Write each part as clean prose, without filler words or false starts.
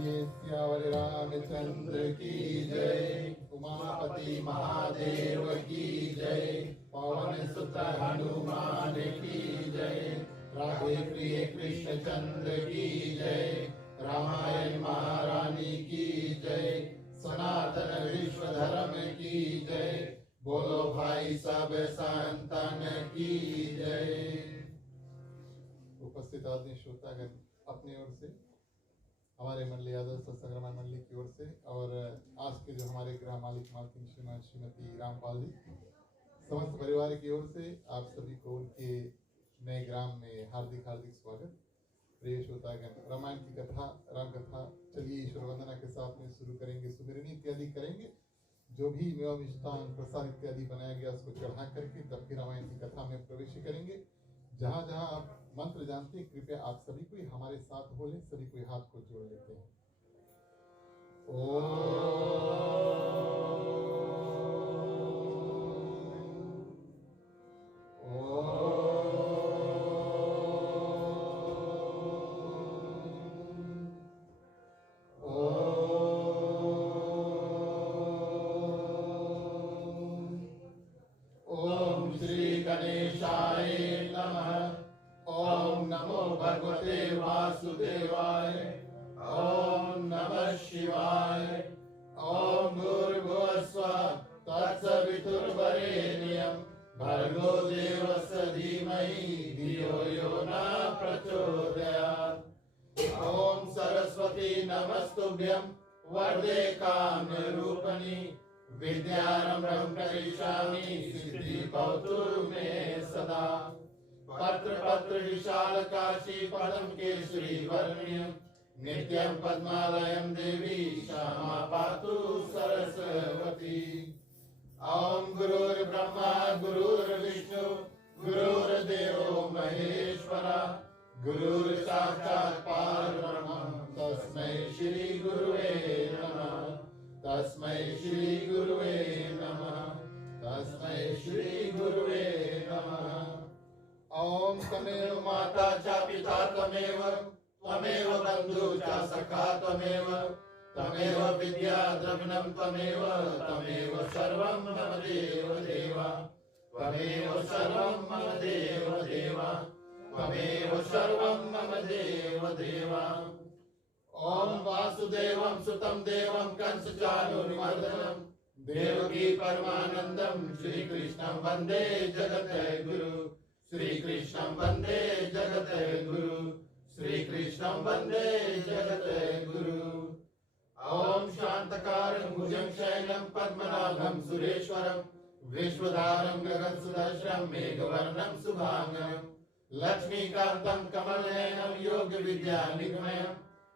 बोलिए सियावर रामचंद्र की जय। उमापति महादेव की जय। पवन सुत हनुमान की जय। राधे प्रिय कृष्ण चंद्र की जय। रामायण महारानी की जय। सनातन विश्व धर्म की जय। बोलो भाई सब संतन की जय। उपस्थित आदरणीय श्रोतागण, अपनी ओर से, हमारे मंडली यादव सत्संग मंडली की ओर से और आज के जो हमारे गृह मालिक मालकिन श्रीमती रामपाल जी, समस्त परिवार की ओर से आप सभी को उनके नए ग्राम में हार्दिक हार्दिक स्वागत। प्रिय श्रोतागण, रामायण की कथा, राम कथा, चलिए ईश्वर वंदना के साथ में शुरू करेंगे। सुमिरनी इत्यादि करेंगे। जो भी मेवा मिष्टान प्रसाद इत्यादि बनाया गया उसको चढ़ा करके तब फिर रामायण की कथा में प्रवेश करेंगे। जहाँ जहाँ आप मंत्र जानते हैं, कृपया आप सभी कोई हमारे साथ बोले, सभी कोई हाथ को जोड़ लेते हैं। ओम श्री गणेशाय नमः। ओम नमो भगवते वासुदेवाय। ओम नमः शिवाय। ओम भूर्भुवस्सुः तत्सवितुर्वरेण्यं भर्गो देवस्य धीमहि धियो यो न प्रचोदयात्। ओम सरस्वती नमस्तुभ्यं वरदे कामरूपिणि विद्यारंभं करिष्यामि सिद्धि भवतु मे सदा। पत्र पत्र विशालकाशी पदं केसरी वर्ण्यं नित्यं पद्मालयं देवी क्षमा पातु सरस्वती। ओम गुरुर्ब्रह्मा गुरुर्विष्णु गुरुर्देवो महेश्वरा गुरुर्साक्षात् परब्रह्म तस्मै श्री गुरुवे नमः। तस्मै श्री गुरुवे नमः। तस्मै श्री गुरुवे नमः। ओम तमेव माता च पिता तमेव त्वमेव बन्धु च सखा तमेव तमेव विद्या द्रविणं तमेव तमेव सर्वं मम देव देव त्वमेव सर्वं मम देव देव त्वमेव सर्वं मम देव देव। ओम वासुदेवं सुतं देवं कंसचाणूरमर्दनं देवकी परमानंदं श्री कृष्णं वंदे जगद्गुरु। श्री कृष्णं वंदे जगद्गुरु। श्री कृष्णं वंदे जगद्गुरु। ओम शांतकारं भुजंगशयनं पद्मनाभं सुरेश्वरं विश्वधारं गगनसदृशं मेघवर्णं शुभांगं लक्ष्मीकान्तं कमलनयनं योगविद्यानिगमनं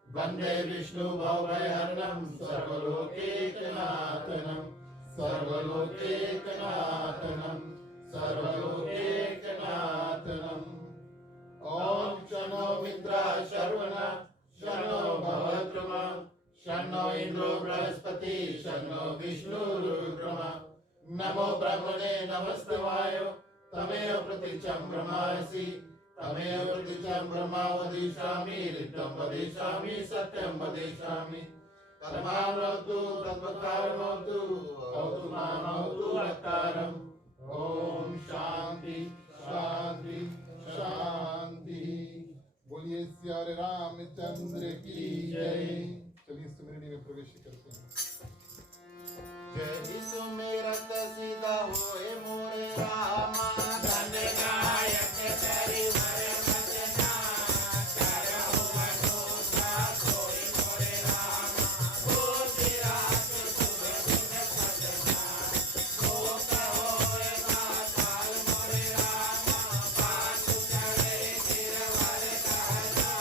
वंदे विष्णु भवभयहरणं सर्वलोकैकनाथनं सर्वलोकैकनाथनं सर्वलोकैकनाथनम्। ओम शन्नो मित्राः शर्वणः शन्नो भवद्रुमः शन्नो इन्द्रो बृहस्पतिः शन्नो विष्णुरुक्रमः। नमो ब्रह्मणे नमस्तवाय तमेव प्रतीचं ब्रह्मासि तमेव प्रतीचं ब्रह्मा वदिष्यामि ऋतं वदिष्यामि सत्यं वदिष्यामि। तन्मानोतु तद्वकारमोतु भवतु मानोतु वक्तारम्। ओम शांति शांति शांति। बोलिए सियावर रामचंद्र की जय। चलिए सुमिरनी में प्रवेश करते हैं। जय सुमिरत सीधा होए मोरे रामा धन गायक परिवार वचना करहु मनोता सोए मोरे रामा हो तेरा शुभ शुभ सजना को कहोए माताल मोरे रामा पासु करे गिरवर कहना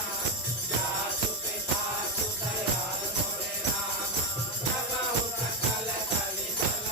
जासु पिता सु दयाल मोरे रामा सबहु सकल कलितल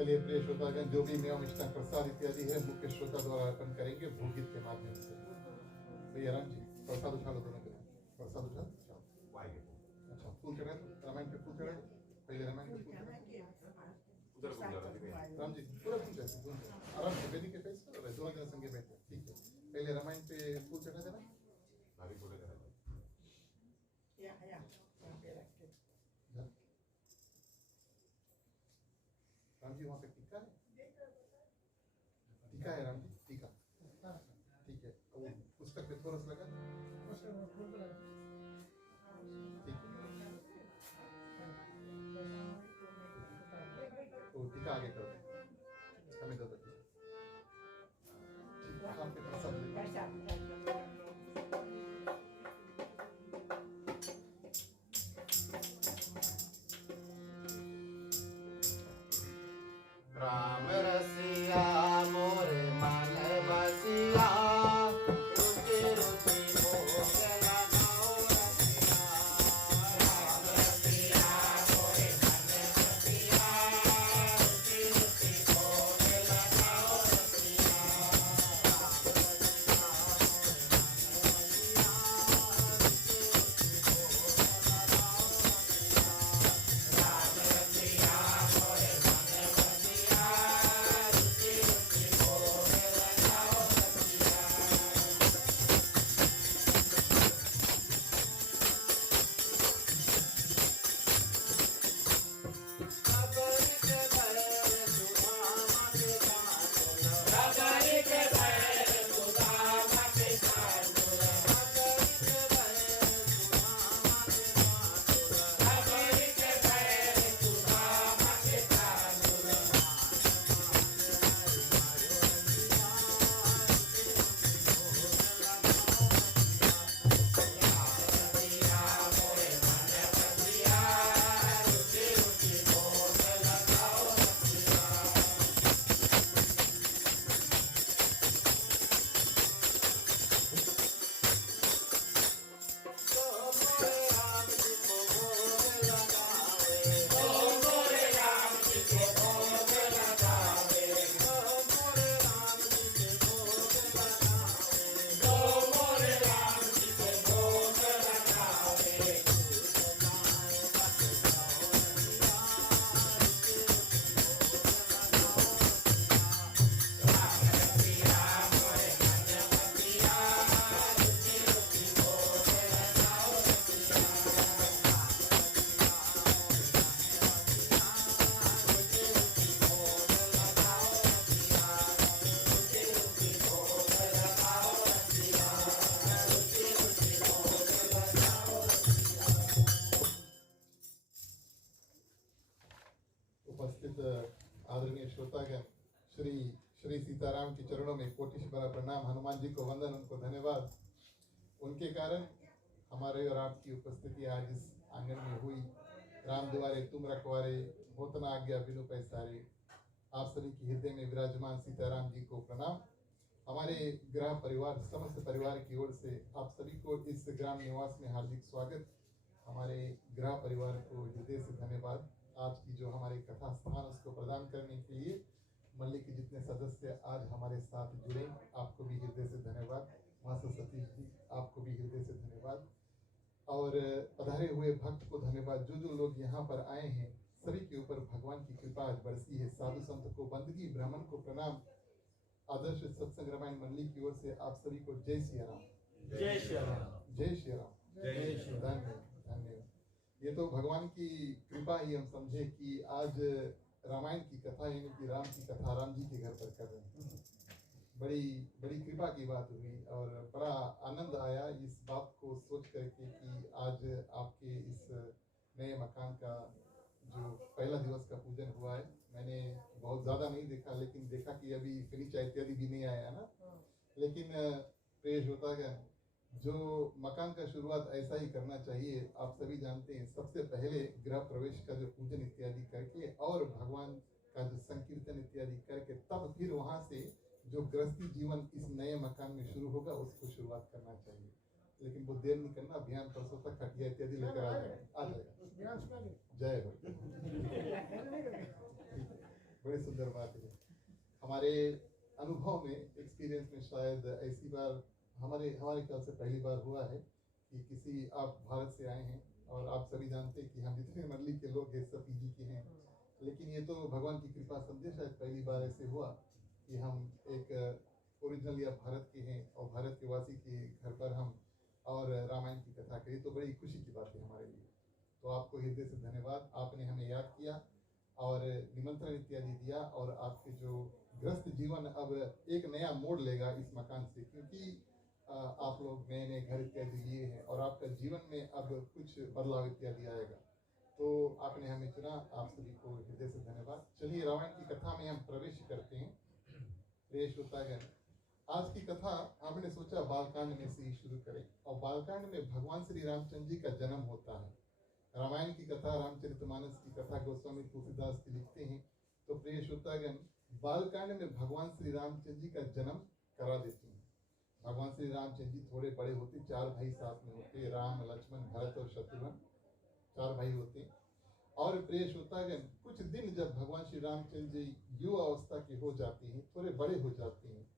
चलिए प्रिय श्रोतागण, जो भी मेवा मिष्टान प्रसाद इत्यादि है मुख्य श्रोता द्वारा अर्पण करेंगे भूगीत के माध्यम से। भैया राम जी प्रसाद उठा लो, दोनों के प्रसाद उठा। अच्छा फूल चढ़ाए, रामायण के फूल चढ़ाए, पहले रामायण के फूल चढ़ाए। राम जी पूरा फूल चढ़ाए, आराम से वेदी के पैस कर रहे, दोनों जन संगे बैठे, ठीक है। पहले रामायण पे फूल चढ़ा देना। राम जी वहाँ पे टीका है, टीका है राम जी, टीका ठीक है। वो पुस्तक पे थोड़ा सा लगा, ठीक है। वो टीका आगे कर दो, हमें दो ठीक है। आप पे प्रसाद राम रसिया मोरे मन बसिया, रुचि रुचि भोग लगाओ रसिया। राम रसिया मोरे मन बसिया, रुचि रुचि भोग लगाओ रसिया। राम रसिया मोरे मन बसिया, रुचि रुचि भोग लगाओ रसिया। नगर के बैर सुदामा के कांचन, नगर के बैर सुदामा के कांचन, नगर के बैर सुदामा के कांचन, नगर के बैर सुदामा के कांचन। रसिया मोरे मन बसिया, रुचि रुचि भोग लगाओ रसिया। तो मोरे राम जी को भोग लगावे, तो मोरे राम जी को भोग लगावे, तो मोरे राम जी के भोग लगावे, तो मोरे राम जी के भोग लगावे। सुनाए बस जाओ रसिया, रुचि रुचि भोग लगाओ। राम रसिया मोरे मन बसिया, रुचि रुचि भोग लगाओ रसिया। रुचि रुचि भोग लगाओ रसिया, रुचि रुचि भोग लगाओ रसिया, रुचि रुचि भोग लगाओ रसिया। उपस्थित आदरणीय श्रोतागण, श्री श्री सीताराम के चरणों में कोटि भरा प्रणाम। हनुमान जी को वंदन, उनको धन्यवाद। उनके कारण हमारे और आपकी उपस्थिति आज इस आंगन में हुई। राम द्वारे तुम रखवारे, होतना आज्ञा बिनु पैसारे। आप सभी की हृदय में विराजमान सीताराम जी को प्रणाम। हमारे ग्राम परिवार, समस्त परिवार की ओर से आप सभी को इस ग्राम निवास में हार्दिक स्वागत। हमारे गृह परिवार को हृदय से धन्यवाद। आज की जो हमारे कथा स्थान उसको प्रदान करने के लिए मल्ली के जितने सदस्य आज हमारे साथ जुड़े, आपको भी हृदय से धन्यवाद। मास्टर सतीश जी, आपको भी हृदय से धन्यवाद। और पधारे हुए भक्त को धन्यवाद। जो जो लोग यहाँ पर आए हैं सभी के ऊपर भगवान की कृपा आज बरसी है। साधु संत को बंदगी, ब्राह्मण को प्रणाम। आदर्श सत्संग रामायण मंडली की ओर से आप सभी को जय श्री राम, जय श्री राम, जय श्री राम, जय श्री राम। धन्यवाद धन्यवाद। ये तो भगवान की कृपा ही हम समझे कि आज रामायण की कथा यानी कि राम की कथा राम जी के घर पर कर रहे हैं। बड़ी बड़ी कृपा की बात हुई और बड़ा आनंद आया इस बात को सोच करके कि आज आपके इस नए मकान का जो पहला दिवस का पूजन हुआ है। मैंने बहुत ज़्यादा नहीं देखा, लेकिन देखा कि अभी फर्नीचर इत्यादि भी नहीं आया है ना। लेकिन पेश होता है जो मकान का शुरुआत ऐसा ही करना चाहिए। आप सभी जानते हैं सबसे पहले गृह प्रवेश का जो पूजन इत्यादि करके और भगवान का जो संकीर्तन इत्यादि करके तब फिर वहां से जो गृहस्थी जीवन इस नए मकान में शुरू होगा उसको शुरुआत करना चाहिए। लेकिन वो देर नहीं करना, अभियान परसों तक खटिया इत्यादि लेकर आ जाएगा। जय हो। बड़ी सुंदर बात है। हमारे अनुभव में, एक्सपीरियंस में शायद ऐसी बार हमारे हमारे ख्याल से पहली बार हुआ है कि किसी, आप भारत से आए हैं और आप सभी जानते हैं कि हम जितने मंडली के लोग हैं सब पीजी के हैं, लेकिन ये तो भगवान की कृपा समझे शायद पहली बार ऐसे हुआ कि हम एक ओरिजिनली आप भारत के हैं और भारत के वासी के घर पर हम और रामायण की कथा करी, तो बड़ी खुशी की बात है हमारे लिए। तो आपको हृदय से धन्यवाद, आपने हमें याद किया और निमंत्रण इत्यादि दिया, और आपके जो ग्रस्त जीवन अब एक नया मोड़ लेगा इस मकान से, क्योंकि आप लोग नए नए घर इत्यादि लिए हैं और आपका जीवन में अब कुछ बदलाव इत्यादि आएगा। तो आपने हमें चुना, आप सभी को हृदय से धन्यवाद। चलिए रामायण की कथा में हम प्रवेश करते हैं। प्रिय श्रोतागण, आज की कथा हमने सोचा बालकांड में से ही शुरू करें, और बालकांड में भगवान श्री रामचंद्र जी का जन्म होता है। रामायण की कथा, रामचरितमानस की कथा गोस्वामी तुलसीदास जी लिखते हैं। तो प्रिय श्रोतागण, बालकांड में भगवान श्री रामचंद्र जी का जन्म करा देते हैं। भगवान श्री रामचंद्र जी थोड़े बड़े होते, 4 भाई साथ में होते, राम, लक्ष्मण, भरत और शत्रुघ्न, 4 भाई होते। और प्रिय श्रोतागण, कुछ दिन जब भगवान श्री रामचंद्र जी युवा अवस्था के हो जाते हैं, थोड़े बड़े हो जाते हैं,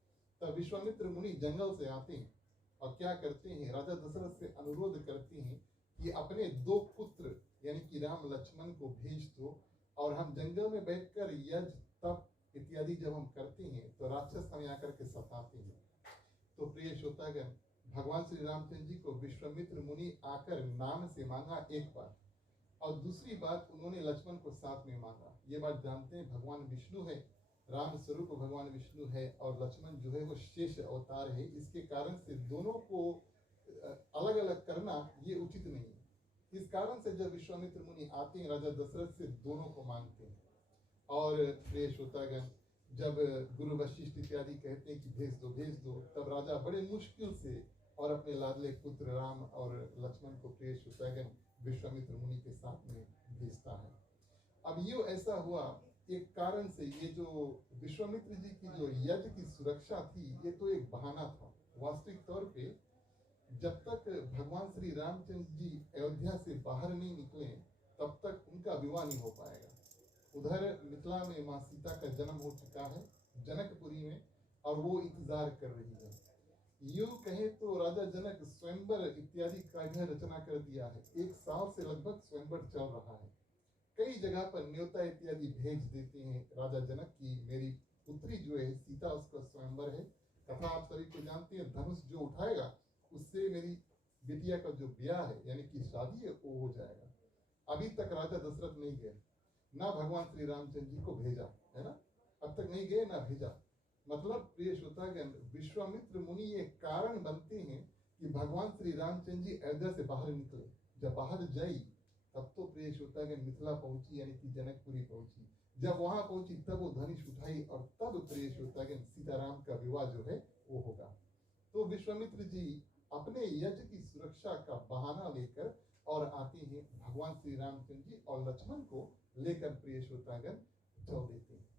तब विश्वामित्र मुनि जंगल से आते हैं और क्या करते हैं, राजा दशरथ से अनुरोध करते हैं कि अपने 2 पुत्र यानी कि राम लक्ष्मण को भेज दो, और हम जंगल में बैठकर यज्ञ तप इत्यादि जब हम करते हैं तो राक्षस हमें आकर के सताते हैं। तो प्रिय श्रोतागण, भगवान श्री रामचंद्र जी को विश्वामित्र मुनि आकर नाम से मांगा एक बार, और दूसरी बात उन्होंने लक्ष्मण को साथ में मांगा। ये बात जानते हैं, भगवान विष्णु है, राम स्वरूप भगवान विष्णु है, और लक्ष्मण जो है वो शेष अवतार है। इसके कारण से दोनों को अलग अलग करना ये उचित नहीं है। इस कारण से जब विश्वामित्र मुनि आते हैं, राजा दशरथ से दोनों को मांगते हैं। और प्रिय श्रोतागण, जब गुरु वशिष्ठ इत्यादि कहते हैं कि भेज दो, तब राजा बड़े मुश्किल से और अपने लाडले पुत्र राम और लक्ष्मण को प्रिय श्रोतागण विश्वामित्र मुनि के साथ में भेजता है। अब ये ऐसा हुआ एक कारण से, ये जो विश्वामित्र जी की जो यज्ञ की सुरक्षा थी, ये तो एक बहाना था। वास्तविक तौर पे जब तक भगवान श्री रामचंद्र जी अयोध्या से बाहर नहीं निकले, तब तक उनका विवाह नहीं हो पाएगा। उधर मिथिला में माँ सीता का जन्म हो चुका है जनकपुरी में, और वो इंतजार कर रही है। यूं कहे तो राजा जनक स्वयंवर इत्यादि का रचना कर दिया है। 1 साल से लगभग स्वयंवर चल रहा है। कई जगह पर न्योता इत्यादि भेज देते हैं राजा जनक की मेरी पुत्री जो है सीता, उसका स्वयंवर है। कथा आप सभी को जानते हैं, धनुष जो उठाएगा उससे मेरी बिटिया का जो ब्याह है यानी कि शादी है वो हो जाएगा। अभी तक राजा दशरथ नहीं गए, ना भगवान श्री रामचंद्र जी को भेजा है ना, अब तक नहीं गए ना भेजा। मतलब प्रिय श्रोतागण, विश्वामित्र मुनि ये कारण बनते हैं कि भगवान श्री रामचंद्र जी अयोध्या से बाहर निकले। जब बाहर जाई तब तो प्रिय श्रोतागण मिथिला पहुंची यानी कि जनकपुरी पहुंची। जब वहां पहुंची तब वो धनुष उठाई, और तब प्रिय श्रोतागण सीताराम का विवाह जो है वो होगा। तो विश्वामित्र जी अपने यज्ञ की सुरक्षा का बहाना लेकर और आते हैं, भगवान श्री रामचंद्र जी और लक्ष्मण को लेकर प्रिय श्रोतागण चल देते हैं।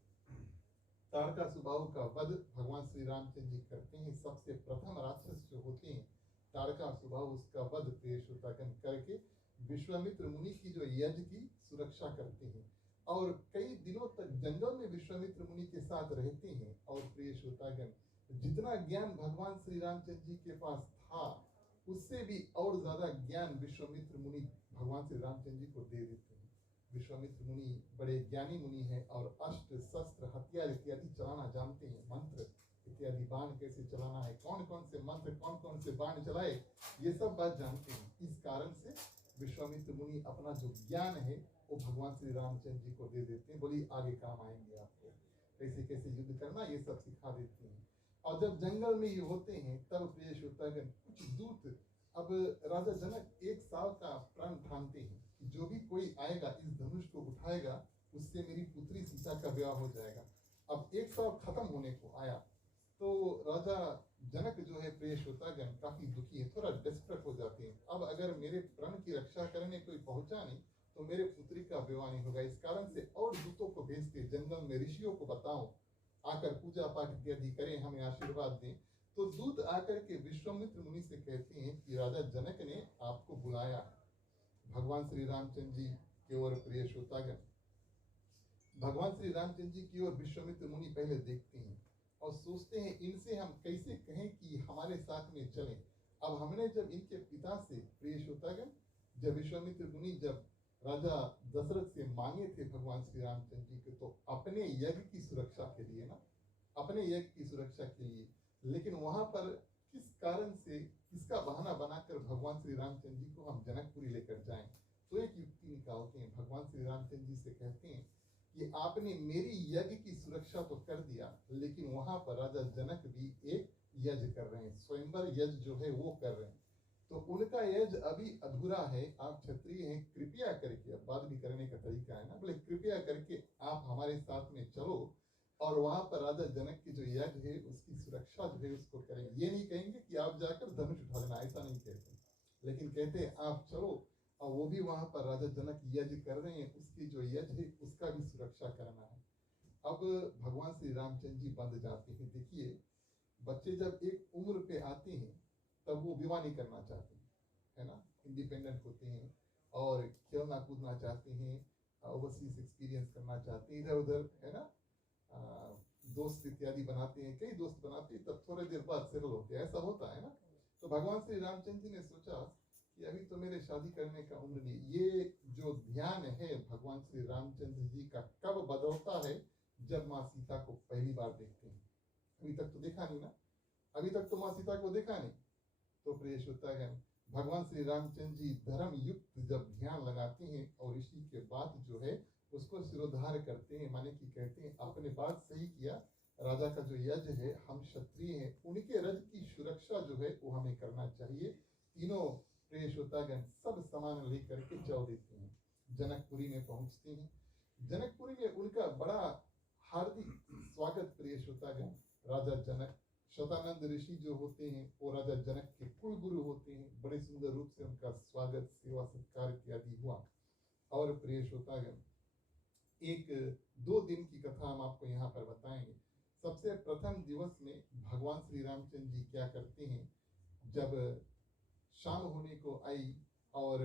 ताड़का स्वभाव का वध भगवान श्री रामचंद्र जी करते हैं। सबसे प्रथम राक्षस जो होते हैं ताड़का स्वभाव, उसका वध प्रिय श्रोतागण करके विश्वामित्र मुनि की जो यज्ञ की सुरक्षा करते हैं, और कई दिनों तक जंगल में विश्वामित्र मुनि के साथ रहते हैं। और प्रिय श्रोतागण, जितना ज्ञान भगवान श्री रामचंद्र जी के पास था उससे भी और ज्यादा ज्ञान विश्वामित्र मुनि भगवान श्री रामचंद्र जी को दे देते हैं। विश्वामित्र मुनि बड़े ज्ञानी मुनि हैं और अस्त्र शस्त्र हथियार इत्यादि चलाना जानते हैं। मंत्र इत्यादि, बाण कैसे चलाना है, कौन कौन से मंत्र, कौन कौन से बाण चलाए, ये सब बात जानते हैं। इस कारण से विश्वामित्र मुनि अपना जो ज्ञान है वो भगवान श्री रामचंद्र जी को दे देते हैं। बोली आगे काम आएंगे आपको, कैसे कैसे युद्ध करना ये सब सिखा देते हैं। और जब जंगल में ये होते हैं तब प्रिय श्रोतागण, कुछ दूत, अब राजा जनक 1 साल का प्रण ठानते हैं कि जो भी कोई आएगा इस धनुष को उठाएगा उससे मेरी पुत्री सीता का विवाह हो जाएगा। अब 1 साल खत्म होने को आया तो राजा जनक जो है प्रिय श्रोतागण काफी दुखी है, थोड़ा डेस्परेट हो जाते हैं। अब अगर मेरे प्रण की रक्षा करने कोई पहुंचा नहीं तो मेरे पुत्री का विवाह नहीं होगा। इस कारण से और दूतों को भेज के जंगल में ऋषियों को बताओ आकर पूजा पाठ इत्यादि करें, हमें आशीर्वाद दें। तो दूत आकर के विश्वामित्र मुनि से कहते हैं कि राजा जनक ने आपको बुलाया है। भगवान श्री रामचंद्र जी की ओर प्रिय श्रोतागण, भगवान श्री रामचंद्र जी की ओर विश्वामित्र मुनि पहले देखते हैं और सोचते हैं इनसे हम कैसे कहें कि हमारे साथ में चलें। अब हमने जब इनके पिता से प्रिय श्रोतागण, जब विश्वामित्र मुनि जब राजा दशरथ से मांगे थे भगवान श्री रामचंद्र जी के, तो अपने यज्ञ की सुरक्षा के लिए ना, अपने यज्ञ की सुरक्षा के लिए, लेकिन वहां पर किस कारण से, किसका बहाना बनाकर भगवान श्री रामचंद्र जी को हम जनकपुरी लेकर जाएं। तो एक युक्ति निकालते हैं, भगवान श्री रामचंद्र जी से कहते हैं कि आपने मेरी यज्ञ की सुरक्षा तो कर दिया, लेकिन वहां पर राजा जनक भी एक यज्ञ कर रहे हैं, स्वयंवर यज्ञ जो है वो कर रहे हैं, तो उनका यज्ञ अभी अधूरा है। आप क्षत्रिय हैं, कृपया करके, अब बात भी करने का तरीका है ना, बोले कृपया करके आप हमारे साथ में चलो और वहां पर राजा जनक की जो यज्ञ है उसकी सुरक्षा जो है उसको करेंगे। ये नहीं कहेंगे कि आप जाकर धनुष उठा लेना, ऐसा नहीं कहते, लेकिन कहते हैं आप चलो, और वो भी वहां पर राजा जनक यज्ञ कर रहे हैं, उसकी जो यज्ञ है उसका भी सुरक्षा करना है। अब भगवान श्री रामचंद्र जी बंद जाते हैं। देखिए, बच्चे जब एक उम्र पे आते हैं तब वो विवाह नहीं करना चाहते हैं, है ना, इंडिपेंडेंट होते हैं और खेलना कूदना चाहते हैं, ओवरसीज एक्सपीरियंस करना चाहते हैं, इधर उधर, है ना, दोस्त इत्यादि बनाते हैं, कई दोस्त बनाते हैं, तब थोड़ी देर बाद सेटल होते हैं, ऐसा होता है ना। तो भगवान श्री रामचंद्र जी ने सोचा कि अभी तो मेरे शादी करने का उम्र नहीं। ये जो ध्यान है भगवान श्री रामचंद्र जी का कब बदलता है, जब माँ सीता को पहली बार देखते हैं। अभी तक तो देखा नहीं ना, अभी तक तो माँ सीता को देखा नहीं। तो प्रिय श्रोतागण, भगवान श्री रामचंद्र जी धर्म युक्त जब ध्यान लगाते हैं और इसी के बाद जो है उसको सिरोधार करते हैं, माने कि कहते हैं आपने बात सही किया, राजा का जो यज्ञ है, हम क्षत्रिय हैं, उनके रज की सुरक्षा जो है वो हमें करना चाहिए। तीनों प्रिय श्रोतागण सब सामान लेकर के चल देते हैं, जनकपुरी में पहुंचते हैं। जनकपुरी में उनका बड़ा हार्दिक स्वागत प्रिय श्रोतागण। राजा जनक, शतानंद ऋषि जो होते हैं वो राजा जनक के कुल गुरु होते हैं, बड़े सुंदर रूप से उनका स्वागत, सेवा सत्कार इत्यादि हुआ। और प्रिय श्रोतागण, एक 2 दिन की कथा हम आपको यहाँ पर बताएंगे। सबसे प्रथम दिवस में भगवान श्री रामचंद्र जी क्या करते हैं, जब शाम होने को आई और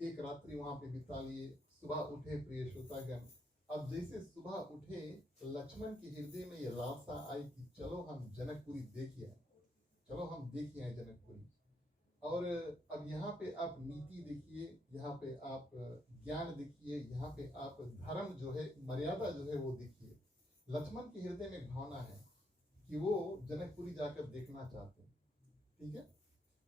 एक रात्रि वहां पे बिता लिए, सुबह उठे प्रिय श्रोतागण। अब जैसे सुबह उठे, लक्ष्मण के हृदय में ये लालसा आई कि चलो हम जनकपुरी देखिए, चलो हम देखिए आए जनकपुरी। और अब यहाँ पे आप नीति देखिए, यहाँ पे आप ज्ञान देखिए, यहाँ पे आप धर्म जो है, मर्यादा जो है वो देखिए। लक्ष्मण के हृदय में भावना है कि वो जनकपुरी जाकर देखना चाहते हैं, ठीक है।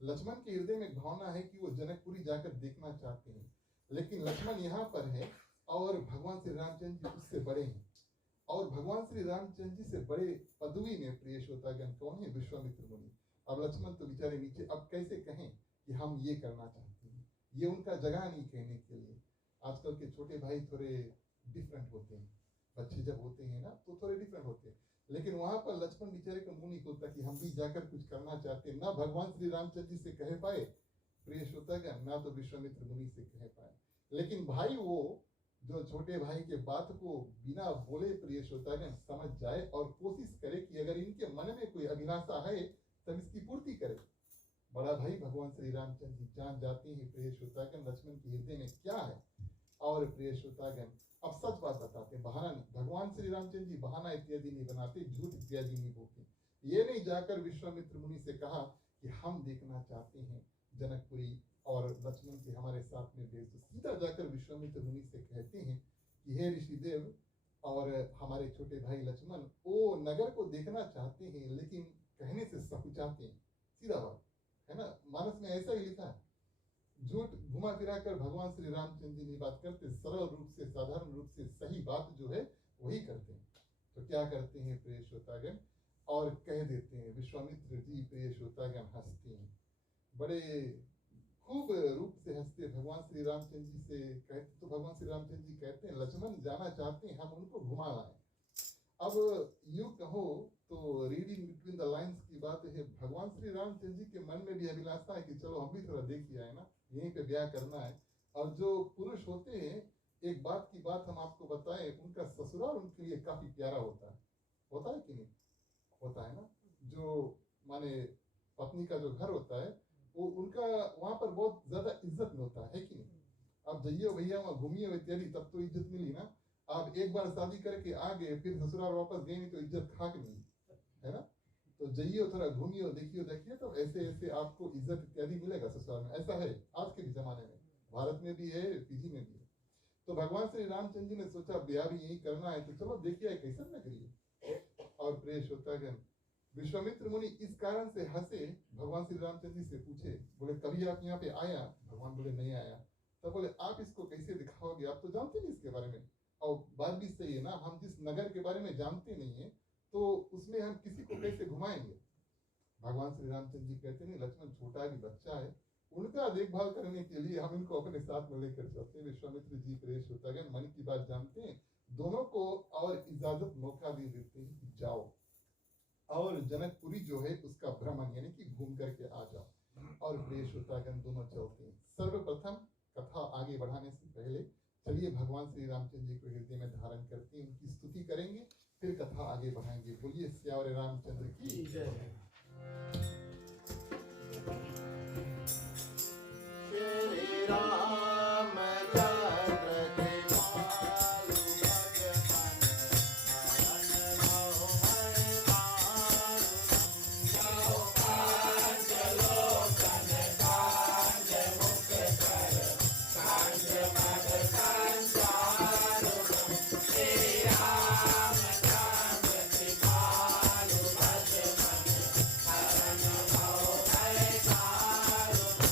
लक्ष्मण के हृदय में भावना है कि वो जनकपुरी जाकर देखना चाहते हैं, लेकिन लक्ष्मण यहाँ पर है और भगवान श्री रामचंद्र जी उससे बड़े हैं। और भगवान श्री रामचंद्र जी से बड़े पदवी में प्रिय श्रोतागण कौन है? विश्वामित्र मुनि। अब लक्ष्मण तो बेचारे नीचे, अब कैसे कहें कि हम ये करना चाहते हैं, ये उनका जगह नहीं कहने के लिए। आजकल के छोटे भाई थोड़े डिफरेंट होते हैं, बच्चे जब होते हैं ना तो थोड़े डिफरेंट होते हैं, लेकिन वहां पर लक्ष्मण बेचारे का मुंह नहीं खुलता कि हम भी जाकर कुछ करना चाहते हैं। ना भगवान श्री रामचंद्र जी से कह पाए प्रिय श्रोतागण, ना तो विश्वामित्र मुनि से कह पाए, लेकिन भाई वो जो छोटे भाई के बात को बिना बोले प्रिय श्रोतागण समझ जाए और कोशिश करे कि अगर इनके मन में कोई अभिलाषा है तब इसकी पूर्ति करे। बड़ा भाई भगवान श्री रामचंद्र जी जान जाते हैं प्रिय श्रोतागण लक्ष्मण के हृदय में क्या है। और प्रिय श्रोतागण, अब सच बात बताते हैं, बहाना नहीं। भगवान श्री रामचंद्र जी बहाना इत्यादि नहीं बनाते, झूठ इत्यादि नहीं बोलते। ये नहीं जाकर विश्वामित्र मुनि से कहा कि हम देखना चाहते हैं जनकपुरी और लक्ष्मण के हमारे साथ में भेज दो। सीधा जाकर विश्वामित्र मुनि से कहते हैं कि हे ऋषिदेव और हमारे छोटे भाई लक्ष्मण वो नगर को देखना चाहते हैं, लेकिन कहने से सकुचाते हैं। सीधा बात है ना, मानस में ऐसा ही लिखा है। झूठ घुमा फिरा कर भगवान श्री रामचंद्र जी ने बात करते, सरल रूप से, साधारण रूप से सही बात जो है वही करते हैं। तो क्या करते हैं प्रिय श्रोतागण, और कह देते हैं। विश्वामित्र जी प्रिय श्रोतागण हंसते हैं, बड़े खूब रूप से हंसते भगवान श्री रामचंद्र जी से कहते। तो भगवान श्री रामचंद्र जी कहते हैं लक्ष्मण जाना चाहते हैं, हम उनको घुमा लाएं। अब यूं कहो तो रीडिंग बिटवीन द लाइंस की बात है, भगवान श्री रामचंद्र जी के मन में भी अभिलाषा है कि चलो हम भी थोड़ा देख ही आए ना, यहीं पे ब्याह करना है। और जो पुरुष होते हैं, एक बात की बात हम आपको बताएं, उनका ससुराल उनके लिए काफी प्यारा होता है कि नहीं होता है ना। जो माने पत्नी का जो घर होता है वो उनका वहां पर बहुत ज्यादा इज्जत मिलता है कि नहीं। अब जाइए भैया वहां घूमिए इत्यादि, तब तो इज्जत मिली ना। आप एक बार शादी करके आ गए, फिर ससुराल वापस गए नहीं तो इज्जत खाक नहीं, है ना। तो जाइए थोड़ा घूमिए, देखिए देखिए, तो ऐसे ऐसे आपको इज्जत इत्यादि मिलेगा ससुराल में। ऐसा है आज के भी जमाने में, भारत में भी है, पीजी में भी है। तो भगवान श्री रामचंद्र जी ने सोचा ब्याह भी यही करना है, तो चलो देखिए कैसा नगरी है। और प्रिय श्रोतागण, विश्वामित्र मुनि इस कारण से हंसे, भगवान श्री रामचंद्र जी से पूछे, बोले कभी आप यहाँ पे आया? भगवान बोले नहीं आया। तो बोले आप इसको कैसे दिखाओगे, आप तो जानते नहीं इसके बारे में। और बात भी सही है ना, हम जिस नगर के बारे में जानते नहीं है तो उसमें हम किसी को कैसे घुमाएंगे। भगवान श्री रामचंद्र जी कहते नहीं, लक्ष्मण छोटा भी बच्चा है, उनका देखभाल करने के लिए हम इनको अपने साथ में लेकर चलते हैं। विश्वामित्र जी प्रेस होता है, मन की बात जानते हैं, दोनों को और इजाजत मौका भी देते हैं कि जाओ और जनकपुरी जो है उसका भ्रमण यानी कि घूम करके आ जाओ। और प्रेस होता है, दोनों चलते हैं। सर्वप्रथम कथा आगे बढ़ाने से पहले चलिए भगवान श्री रामचंद्र जी को हृदय में धारण करते हैं, उनकी स्तुति करेंगे, फिर कथा आगे बढ़ाएंगे। बोलिए श्यावर रामचंद्र की जय। श्री रामचंद्र कृपालु भगवान शरण भव भय दारुणं जो कांच लोकन कांच मुख कर कांच पद संचारुणं श्री रामचंद्र कृपालु भगवान शरण भव भय दारुणं।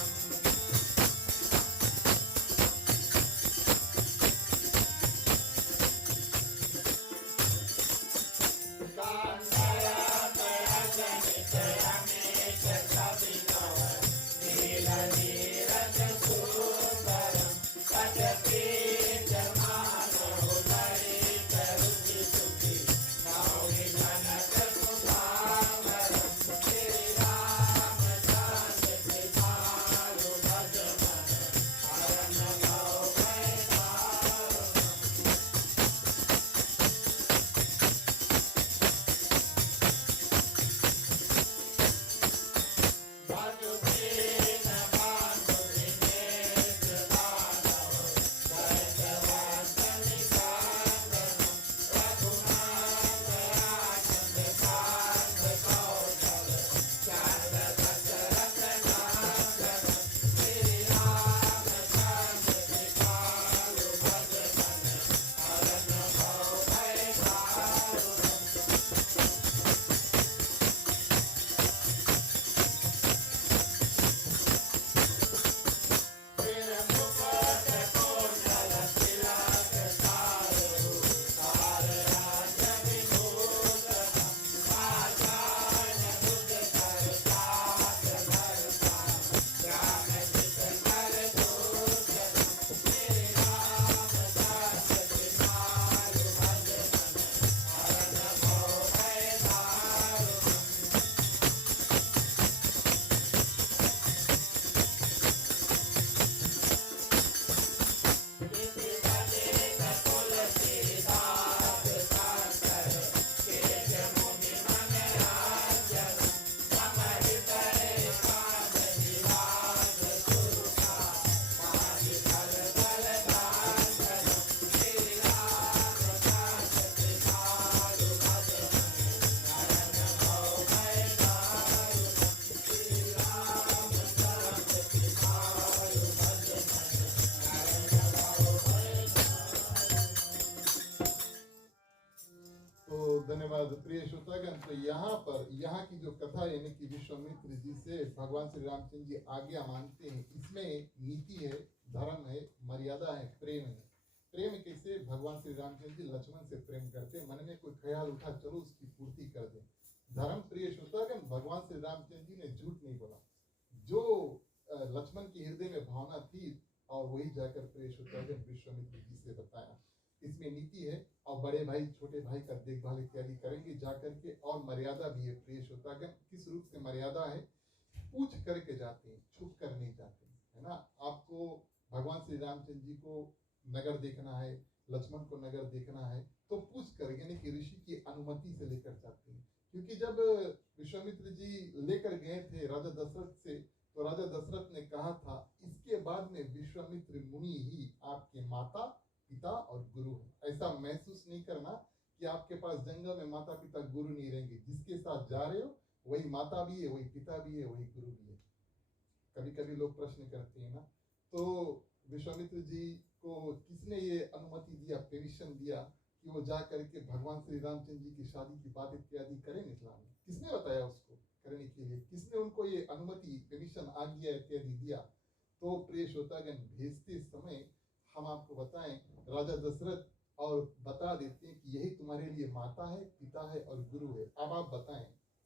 धन्यवाद प्रिय श्रोतागण। तो यहाँ की जो कथा यानी कि विश्वामित्र जी से भगवान श्री रामचंद्र जी आज्ञा मानते हैं, इसमें नीति है, धर्म है, मर्यादा है, प्रेम है। प्रेम कैसे? भगवान श्री रामचंद्र जी लक्ष्मण से प्रेम करते हैं, मन में कोई ख्याल उठा चलो उसकी पूर्ति कर दे। धर्म प्रिय श्रोतागण, भगवान श्री रामचंद्र जी ने झूठ नहीं बोला, जो लक्ष्मण के हृदय में भावना थी और वही जाकर प्रिय श्रोतागण विश्वामित्र जी से बताया। इसमें नीति है और बड़े भाई छोटे भाई का देखभाल इत्यादि करेंगे जाकर के। और मर्यादा भी है प्रिय श्रोतागण। किस रूप से मर्यादा है? पूछ करके जाते हैं, छुप कर नहीं जाते, है ना। आपको भगवान श्री रामचंद्र जी को नगर देखना है, लक्ष्मण को नगर देखना है, तो पूछ कर यानी कि ऋषि की अनुमति से लेकर जाते हैं। क्योंकि जब विश्वामित्र जी लेकर गए थे राजा दशरथ से, तो राजा दशरथ ने कहा था इसके बाद में विश्वामित्र मुनि ही आपके माता पिता और गुरु है। ऐसा महसूस नहीं करना कि आपके पास जंगल में माता पिता गुरु नहीं रहेंगे। जिसके साथ जा रहे हो वही माता भी है, वही पिता भी है, वही गुरु भी है। कभी कभी लोग प्रश्न करते हैं ना, तो विश्वामित्र जी को किसने ये अनुमति दिया, परमिशन दिया कि वो जा करके भगवान श्री रामचंद्र जी की शादी की बात इत्यादि करें मिथिला में? किसने बताया उसको करने के लिए? किसने उनको ये अनुमति, परमिशन, आज्ञा इत्यादि दिया? तो प्रिय श्रोतागण, भेजते समय हम आपको बताएं राजा दशरथ और बता देते हैं कि यही तुम्हारे लिए माता है, पिता है और गुरु है। अब आप बताएं,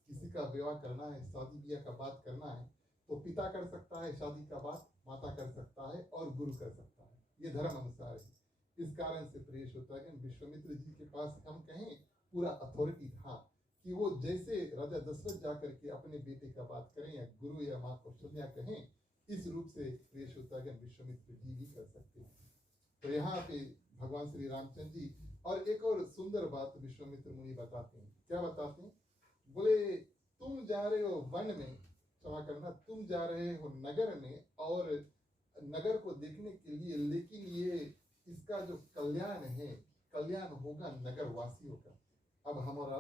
किसी का विवाह करना है, शादी ब्याह का बात करना है, तो पिता कर सकता है शादी का बात, माता कर सकता है और गुरु कर सकता है। ये धर्म अनुसार है। इस कारण से प्रिय श्रोतागण, विश्वामित्र जी के पास हम कहें पूरा अथॉरिटी था कि वो जैसे राजा दशरथ जाकर के अपने बेटे का बात करें या गुरु या माँ कौशल्या कहें, इस रूप से प्रिय श्रोतागण विश्वामित्र जी भी कर सकते हैं। तो यहाँ पे भगवान श्री रामचंद्र जी और एक और सुंदर बात विश्वामित्र मुनि बताते हैं। क्या बताते हैं? बोले तुम जा रहे हो वन में, क्षमा करना, तुम जा रहे हो नगर में और नगर को देखने के लिए, लेकिन ये इसका जो कल्याण है, कल्याण होगा नगर वासियों का। अब हमारा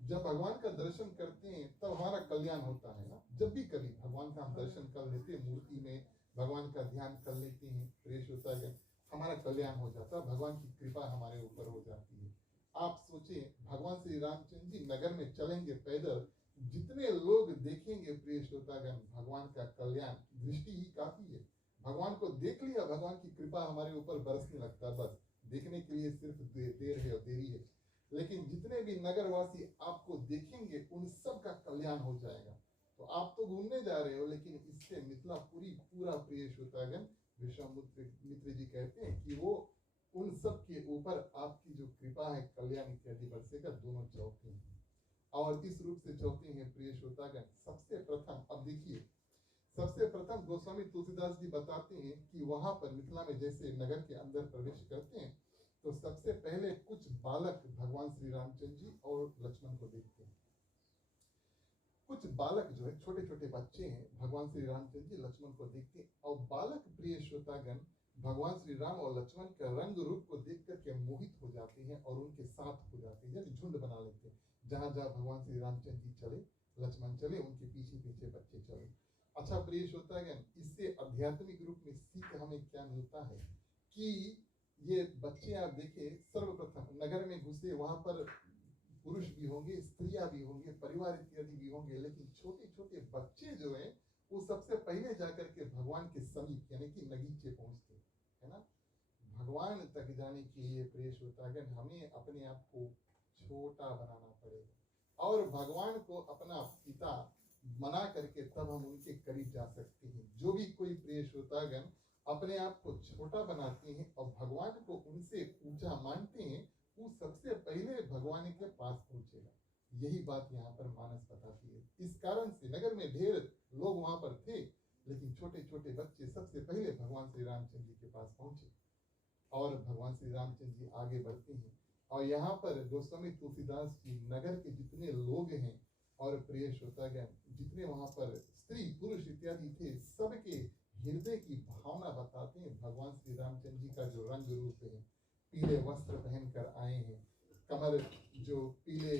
जब भगवान का दर्शन करते हैं तब हमारा कल्याण होता है ना। जब भी कभी भगवान का हम दर्शन कर लेते हैं, मूर्ति में भगवान का ध्यान कर लेते हैं, प्रेष होता है, हमारा कल्याण हो जाता है, भगवान की कृपा हमारे ऊपर हो जाती है। आप सोचिए, भगवान श्री रामचंद्र जी नगर में चलेंगे पैदल, जितने लोग देखेंगे प्रिय श्रोतागण, भगवान का कल्याण, दृष्टि ही काफी है। भगवान को देख लिया, भगवान की कृपा हमारे ऊपर बरसने लगता है। बस देखने के लिए सिर्फ देर है और देरी है, लेकिन जितने भी नगरवासी आपको देखेंगे उन सब का कल्याण हो जाएगा। तो आप तो घूमने जा रहे हो, लेकिन इससे मिथिला पूरा प्रिय श्रोतागण, विश्वामित्र जी कहते हैं कि वो उन सब के ऊपर आपकी जो कृपा है, कल्याण इत्यादि बरसेगा। दोनों चौथे हैं और इस रूप से चौथे हैं प्रिय श्रोतागण। सबसे प्रथम, अब देखिए, सबसे प्रथम गोस्वामी तुलसीदास जी बताते हैं कि वहां पर मिथिला में जैसे नगर के अंदर प्रवेश करते हैं तो सबसे पहले कुछ बालक भगवान श्री रामचंद्र जी और लक्ष्मण को देखते हैं। कुछ बालक जो है, छोटे छोटे बच्चे हैं, भगवान श्री रामचंद्र जी लक्ष्मण को देखते हैं और बालक प्रिय श्रोतागण भगवान श्री राम और लक्ष्मण के रंग रूप को देख करके मोहित हो जाते हैं और उनके साथ हो जाते हैं, यानी झुंड बना लेते हैं। जहां जहां भगवान श्री रामचंद्र जी चले, लक्ष्मण चले, उनके पीछे पीछे बच्चे चले। अच्छा प्रिय श्रोतागण, इससे आध्यात्मिक रूप में सीख हमें क्या मिलता है कि ये बच्चे आप देखे, सर्वप्रथम नगर में घुसे, वहां पर पुरुष भी होंगे, स्त्रियां भी होंगे, परिवार इत्यादि भी होंगे, लेकिन छोटे छोटे बच्चे जो हैं वो सबसे पहले जाकर के भगवान के समीप यानी कि नगीचे पहुंचते है ना। भगवान तक जाने के लिए प्रिय श्रोतागण हमें अपने आप को छोटा बनाना पड़ेगा और भगवान को अपना पिता मना करके तब हम उनके करीब जा सकते हैं। जो भी कोई प्रिय श्रोतागण अपने आप को छोटा बनाते हैं और भगवान को उनसे ऊंचा मानते हैं, वो सबसे पहले भगवान के पास पहुंचेगा। यही बात यहाँ पर मानस बताती है। इस कारण से नगर में ढेर लोग वहां पर थे, लेकिन छोटे छोटे बच्चे सबसे पहले भगवान श्री रामचंद्र जी के पास पहुंचे और भगवान श्री रामचंद्र जी आगे बढ़ते हैं। और यहाँ पर गोस्वामी तुलसीदास जी नगर के जितने लोग हैं और प्रिय श्रोतागण जितने वहां पर स्त्री पुरुष इत्यादि थे, सबके हृदय की भावना बताते हैं। भगवान श्री रामचंद्र जी का जो रंग रूप है, पीले वस्त्र पहनकर आए हैं, कमर जो पीले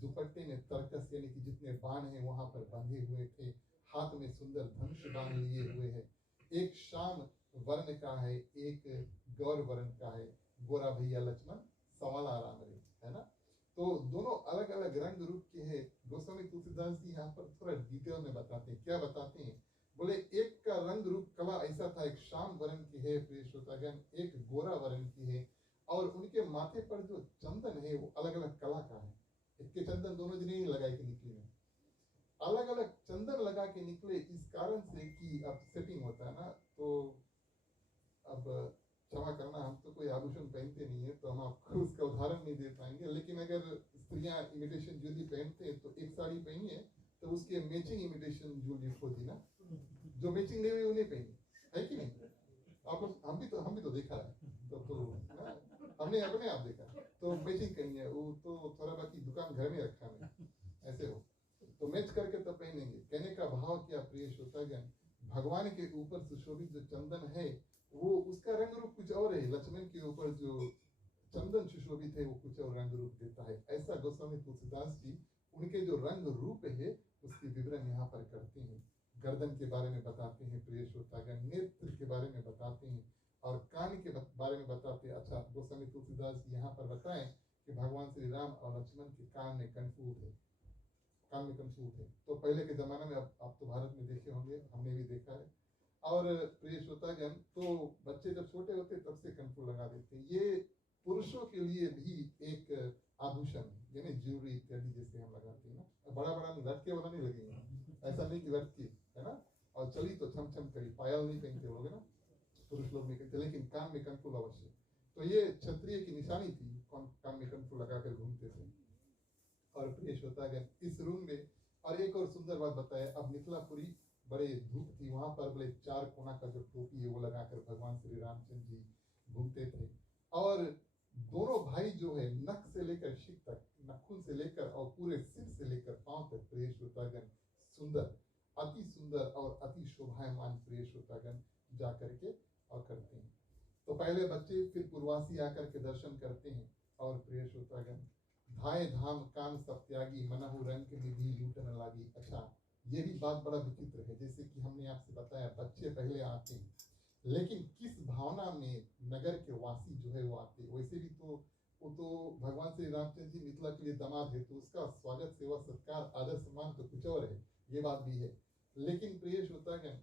दुपट्टे में तरकस यानी कि जितने बाण हैं वहां पर बंधे हुए थे, हाथ में सुंदर धनुष बाण लिए हुए है। एक श्याम वर्ण का है, एक गौर वर्ण का है। गोरा भैया लक्ष्मण, सवाला राम रे, है ना। तो दोनों अलग अलग रंग रूप के हैं। गोस्वामी तुलसीदास जी यहाँ पर थोड़ा डिटेल में बताते हैं। क्या बताते हैं? बोले एक का रंग रूप कला ऐसा था, एक श्याम वर्ण की है प्रिय श्रोतागण, एक गोरा वर्ण की है और उनके माथे पर जो चंदन है वो अलग अलग कला का है। इसके चंदन दोनों जने ही लगाए के निकले हैं, अलग अलग चंदन लगा के निकले, इस कारण से कि अब सेटिंग होता है ना। तो अब क्षमा करना, हम तो कोई आभूषण पहनते नहीं है तो हम आपको उसका उदाहरण नहीं दे पाएंगे, लेकिन अगर स्त्रियां इमिटेशन ज्वेलरी पहनते हैं तो एक साड़ी पहनी है तो उसके मैचिंग इमिटेशन ज्वेलरी होती ना, जो मैचिंग नहीं हुई उन्हें पहनी है कि नहीं। आप हम भी तो देखा है, तो ना, हमने अपने आप देखा तो मैचिंग करनी है वो तो थोड़ा बाकी दुकान घर में रखा है, ऐसे हो तो मैच करके तो पहनेंगे। कहने का भाव क्या प्रिय श्रोतागण, भगवान के ऊपर सुशोभित जो चंदन है वो उसका रंग रूप कुछ और है। लक्ष्मण के ऊपर जो चंदन सुशोभित है वो कुछ और रंग रूप देता है। ऐसा गोस्वामी तुलसीदास जी उनके जो रंग रूप है उसकी विवरण यहाँ पर करते हैं। गर्दन के बारे में बताते हैं प्रिय श्रोतागण, नेत्र के बारे में बताते हैं और कान के बारे में बताते हैं। अच्छा, गोस्वामी तुलसीदास जी यहाँ पर बताएं कि भगवान श्री राम और लक्ष्मण के कान में कंठूत है, कान में कंठूत है। तो पहले के जमाने में आप तो भारत में देखे होंगे, हमने भी देखा है। और प्रिय श्रोतागण, तो बच्चे जब छोटे होते तब से कंठू लगा देते हैं। ये पुरुषों के लिए भी एक आभूषण है, यानी ज्वेलरी इत्यादि जैसे हम लगाते हैं ना। बड़ा बड़ा लटके वाला नहीं लगेगा, ऐसा नहीं कि लटके है ना, और चली तो छम छम करी, पायल नहीं पहनते हो ना, पुरुष लोग नहीं कहते, लेकिन कान में कंठू अवश्य। तो ये क्षत्रिय की निशानी थी, कान में कंठू लगाकर घूमते थे। और प्रिय श्रोतागण, इस रूम में और एक और सुंदर बात बताया। अब मिथिलापुरी बड़े धूप थी, वहां पर बड़े 4 कोना का जो टोपी है वो लगाकर भगवान श्री रामचंद्र जी घूमते थे। और दोनों भाई जो है नख से लेकर शिख तक, नखून से लेकर और पूरे सिर से लेकर पांव तक प्रिय श्रोतागण सुंदर, अति सुंदर और अति शोभायमान प्रिय श्रोतागण जा करके और करते हैं। तो पहले बच्चे, फिर पूर्वासी आकर के दर्शन करते हैं। और प्रिय श्रोतागण, धाए धाम कान सब त्यागी, मनहु रंग निधि लूटन लागी। अच्छा, ये भी बात बड़ा विचित्र है। जैसे कि हमने आपसे बताया, बच्चे पहले आते हैं, लेकिन किस भावना में नगर के वासी जो है वो आते। वैसे भी तो वो तो भगवान श्री रामचंद्र जी मिथिला के लिए दामाद है, तो उसका स्वागत, सेवा, सत्कार, आदर, सम्मान तो कुछ और है, ये बात भी है। लेकिन प्रिय श्रोतागण,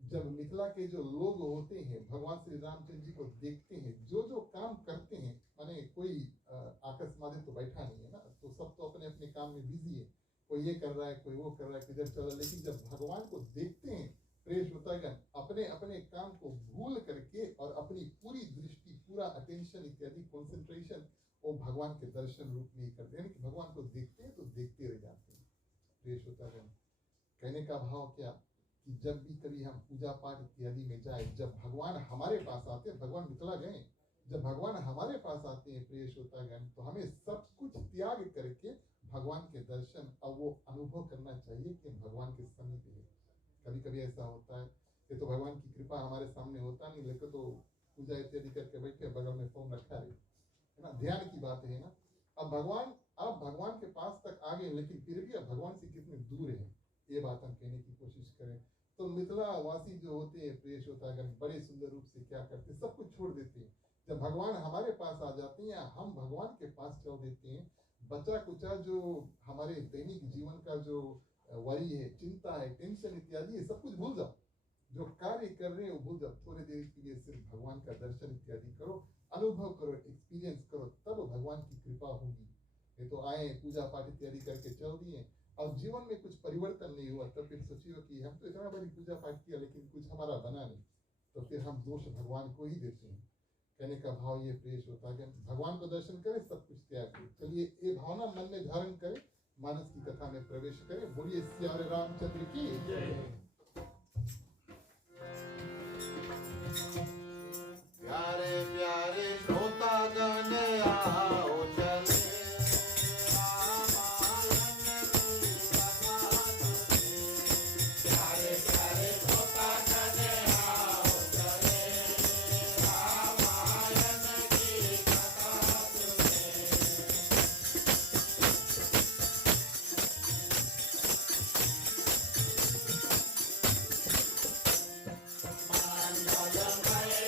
जब मिथिला के जो लोग होते हैं भगवान श्री रामचंद्र जी को देखते हैं, जो जो काम करते हैं, माने कोई आकस्मात तो बैठा नहीं है ना, तो सब तो अपने अपने काम में बिजी है, कोई ये कर रहा है, कोई वो कर रहा है, किधर चल रहा है। लेकिन जब भगवान को देखते हैं प्रिय श्रोतागण, अपने अपने काम को भूल करके और अपनी पूरी दृष्टि, पूरा अटेंशन इत्यादि कंसंट्रेशन वो भगवान के दर्शन रूप में ही करते हैं। कि भगवान को देखते हैं तो देखते रह जाते हैं। प्रिय श्रोतागण, कहने का भाव क्या कि जब भी कभी हम पूजा पाठ इत्यादि में जाए, जब भगवान हमारे पास आते हैं, भगवान मिथिला गए, जब भगवान हमारे पास आते हैं प्रिय श्रोतागण, तो हमें सब कुछ त्याग करके भगवान के दर्शन और वो अनुभव करना चाहिए कि भगवान के समीप है। कभी कभी ऐसा होता है, ये तो भगवान की कृपा हमारे सामने होता नहीं, लेकिन तो पूजा इत्यादि करके बैठे, बगल में फोन रखा है ना, ध्यान की बात है ना। अब भगवान के पास तक आ गए, लेकिन फिर भी अब भगवान से कितने दूर है, ये बात हम कहने की कोशिश करें। तो मिथिला वासी जो होते हैं प्रिय श्रोतागण, बड़े सुंदर रूप से क्या करते, सब कुछ छोड़ देते हैं। जब भगवान हमारे पास आ जाते हैं या हम भगवान के पास चल देते हैं, बचा कुचा जो हमारे दैनिक जीवन का जो वरी है, चिंता है, टेंशन इत्यादि, ये सब कुछ भूल जाओ। जो कार्य कर रहे हैं वो भूल जाओ, थोड़ी देर के लिए सिर्फ भगवान का दर्शन इत्यादि करो, अनुभव करो, एक्सपीरियंस करो, तब भगवान की कृपा होगी। ये तो आए, पूजा पाठ इत्यादि करके चल दिए और जीवन में कुछ परिवर्तन नहीं हुआ, तब फिर सोचिए कि हम तो इतना बड़ी पूजा पाठ किया लेकिन कुछ हमारा बना नहीं, तो फिर हम दोष भगवान को ही देते हैं। कहने का भाव ये प्रिय श्रोतागण, भगवान को दर्शन करें, सब कुछ त्याग करें। चलिए ये भावना मन में धारण करें, मानस की कथा में प्रवेश करें। बोलिए सियारे रामचंद्र की जय। प्यारे प्यारे श्रोतागण आओ चले, रामायण की कथा सुने। प्यारे प्यारे श्रोतागण आओ चले, रामायण की कथा सुने। मंगलमय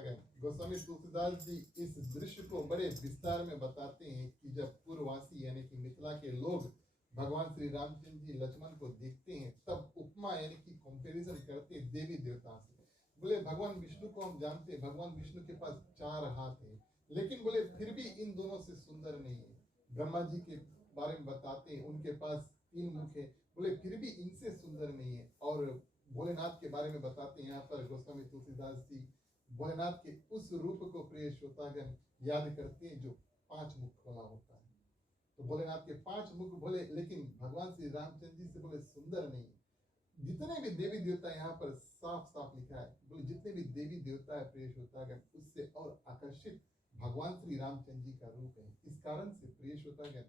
श्रोतागण, गोस्वामी तुलसीदास जी इस दृश्य को बड़े विस्तार में बताते हैं कि जब पूर्ववासी यानी कि मिथिला के लोग भगवान श्री रामचंद्र जी लक्ष्मण को देखते हैं तब उपमा यानी कि कंपैरिजन करते हैं देवी देवता से। बोले भगवान विष्णु को हम जानते हैं, भगवान विष्णु के पास 4 हाथ है, लेकिन बोले फिर भी इन दोनों से सुंदर नहीं है। ब्रह्मा जी के बारे में बताते हैं, उनके पास 3 मुख है, बोले फिर भी इनसे सुंदर नहीं है। और भोलेनाथ के बारे में बताते हैं यहाँ पर गोस्वामी तुलसीदास जी भोलेनाथ के उस रूप को प्रिय श्रोतागण याद करते हैं जो 5 मुख वाला होता है। तो भोलेनाथ के 5 मुख बोले, लेकिन भगवान श्री रामचंद्र जी से बोले सुंदर नहीं है। जितने भी देवी देवता यहाँ पर साफ साफ लिखा है, बोले जितने भी देवी देवता है प्रिय श्रोतागण उससे और आकर्षित भगवान श्री रामचंद्र जी का रूप है। इस कारण से प्रिय श्रोतागण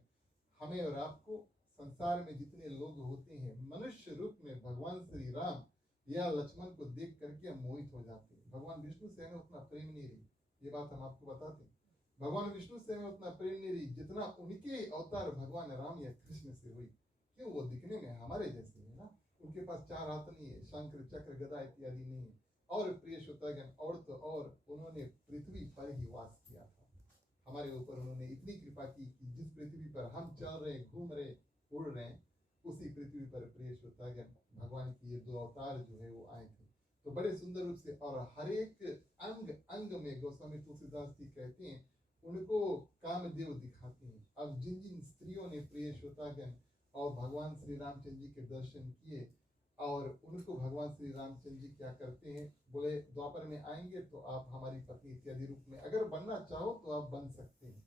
हमें और आपको संसार में जितने लोग होते हैं मनुष्य रूप में भगवान श्री राम या लक्ष्मण को देख करके हम मोहित हो जाते हैं। भगवान विष्णु से हमें उतना प्रेम नहीं रही, ये बात हम आपको बताते हैं। भगवान विष्णु से हमें उतना प्रेम नहीं रही जितना उनके अवतार भगवान राम या कृष्ण से हुई। क्यों? वो दिखने में हमारे जैसे है ना, उनके पास 4 हाथ नहीं है, शंख चक्र गदा इत्यादि नहीं है। और प्रिय श्रोतागण और तो और उन्होंने पृथ्वी पर ही वास किया था। हमारे ऊपर उन्होंने इतनी कृपा की कि जिस पृथ्वी पर हम चल रहे, घूम रहे, उड़ रहे हैं, उसी पृथ्वी पर प्रिय श्रोतागण भगवान की ये 2 अवतार जो है वो आए थे। तो बड़े सुंदर रूप से और हर एक अंग अंग में गोस्वामी तुलसीदास जी कहते हैं उनको कामदेव दिखाते हैं। अब जिन जिन स्त्रियों ने प्रिय श्रोतागण और भगवान श्री रामचंद्र जी के दर्शन किए और उनको भगवान श्री रामचंद्र जी क्या करते हैं, बोले द्वापर में आएंगे तो आप हमारी पत्नी इत्यादि रूप में अगर बनना चाहो तो आप बन सकते हैं।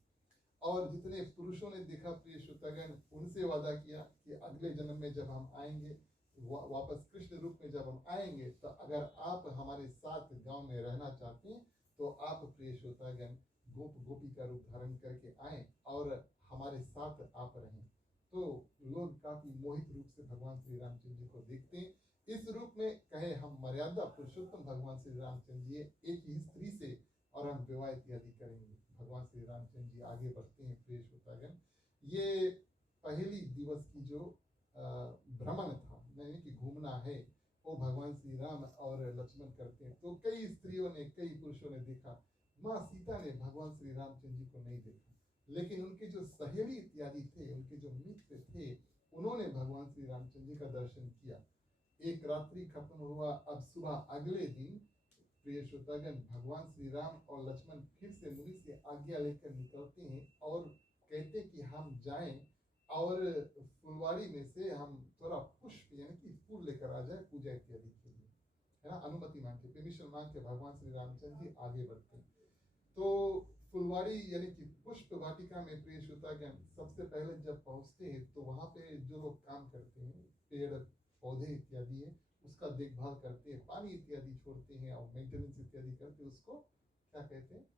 और जितने पुरुषों ने देखा प्रिय श्रोतागण उनसे वादा किया कि अगले जन्म में जब हम आएंगे वापस कृष्ण रूप में जब हम आएंगे तो अगर आप हमारे साथ गांव में रहना चाहते हैं तो आप प्रिय श्रोतागण गोप गोपी का रूप धारण करके आए और हमारे साथ आप रहें। तो लोग काफी मोहित रूप से भगवान श्री रामचंद्र जी को देखते हैं। इस रूप में कहे हम मर्यादा पुरुषोत्तम भगवान श्री रामचंद्र जी एक ही स्त्री से और हम विवाह इत्यादि करेंगे। भगवान श्री रामचंद्र जी आगे बढ़ते हैं प्रिय श्रोतागण। ये पहली दिवस की जो भ्रमण था यानी कि घूमना है वो भगवान श्री राम और लक्ष्मण करते हैं। तो कई स्त्रियों ने कई पुरुषों ने देखा, माँ सीता ने भगवान श्री रामचंद्र जी को नहीं देखा, लेकिन उनके जो सहेली इत्यादि थे, उनके जो मित्र थे, उन्होंने भगवान श्री रामचंद्र जी का दर्शन किया। एक रात्रि खत्म हुआ, अब सुबह अगले दिन प्रिय श्रोतागण भगवान श्री राम और लक्ष्मण फिर से मुनि से आज्ञा लेकर निकलते हैं और कहते कि हम जाएं और फुलवाड़ी में से हम थोड़ा पुष्प यानी कि फूल लेकर आ जाए पूजा इत्यादि के लिए, है ना, अनुमति मांग के, परमिशन मांग के भगवान श्री रामचंद्र जी आगे बढ़ते हैं। तो फुलवाड़ी यानी कि पुष्प वाटिका में प्रिय श्रोतागण सबसे पहले जब पहुंचते हैं तो वहां पे जो लोग काम करते हैं, पेड़ पौधे इत्यादि है उसका देखभाल करते हैं, पानी इत्यादि छोड़ते हैं और मेंटेनेंस इत्यादि करते हैं, उसको क्या कहते हैं?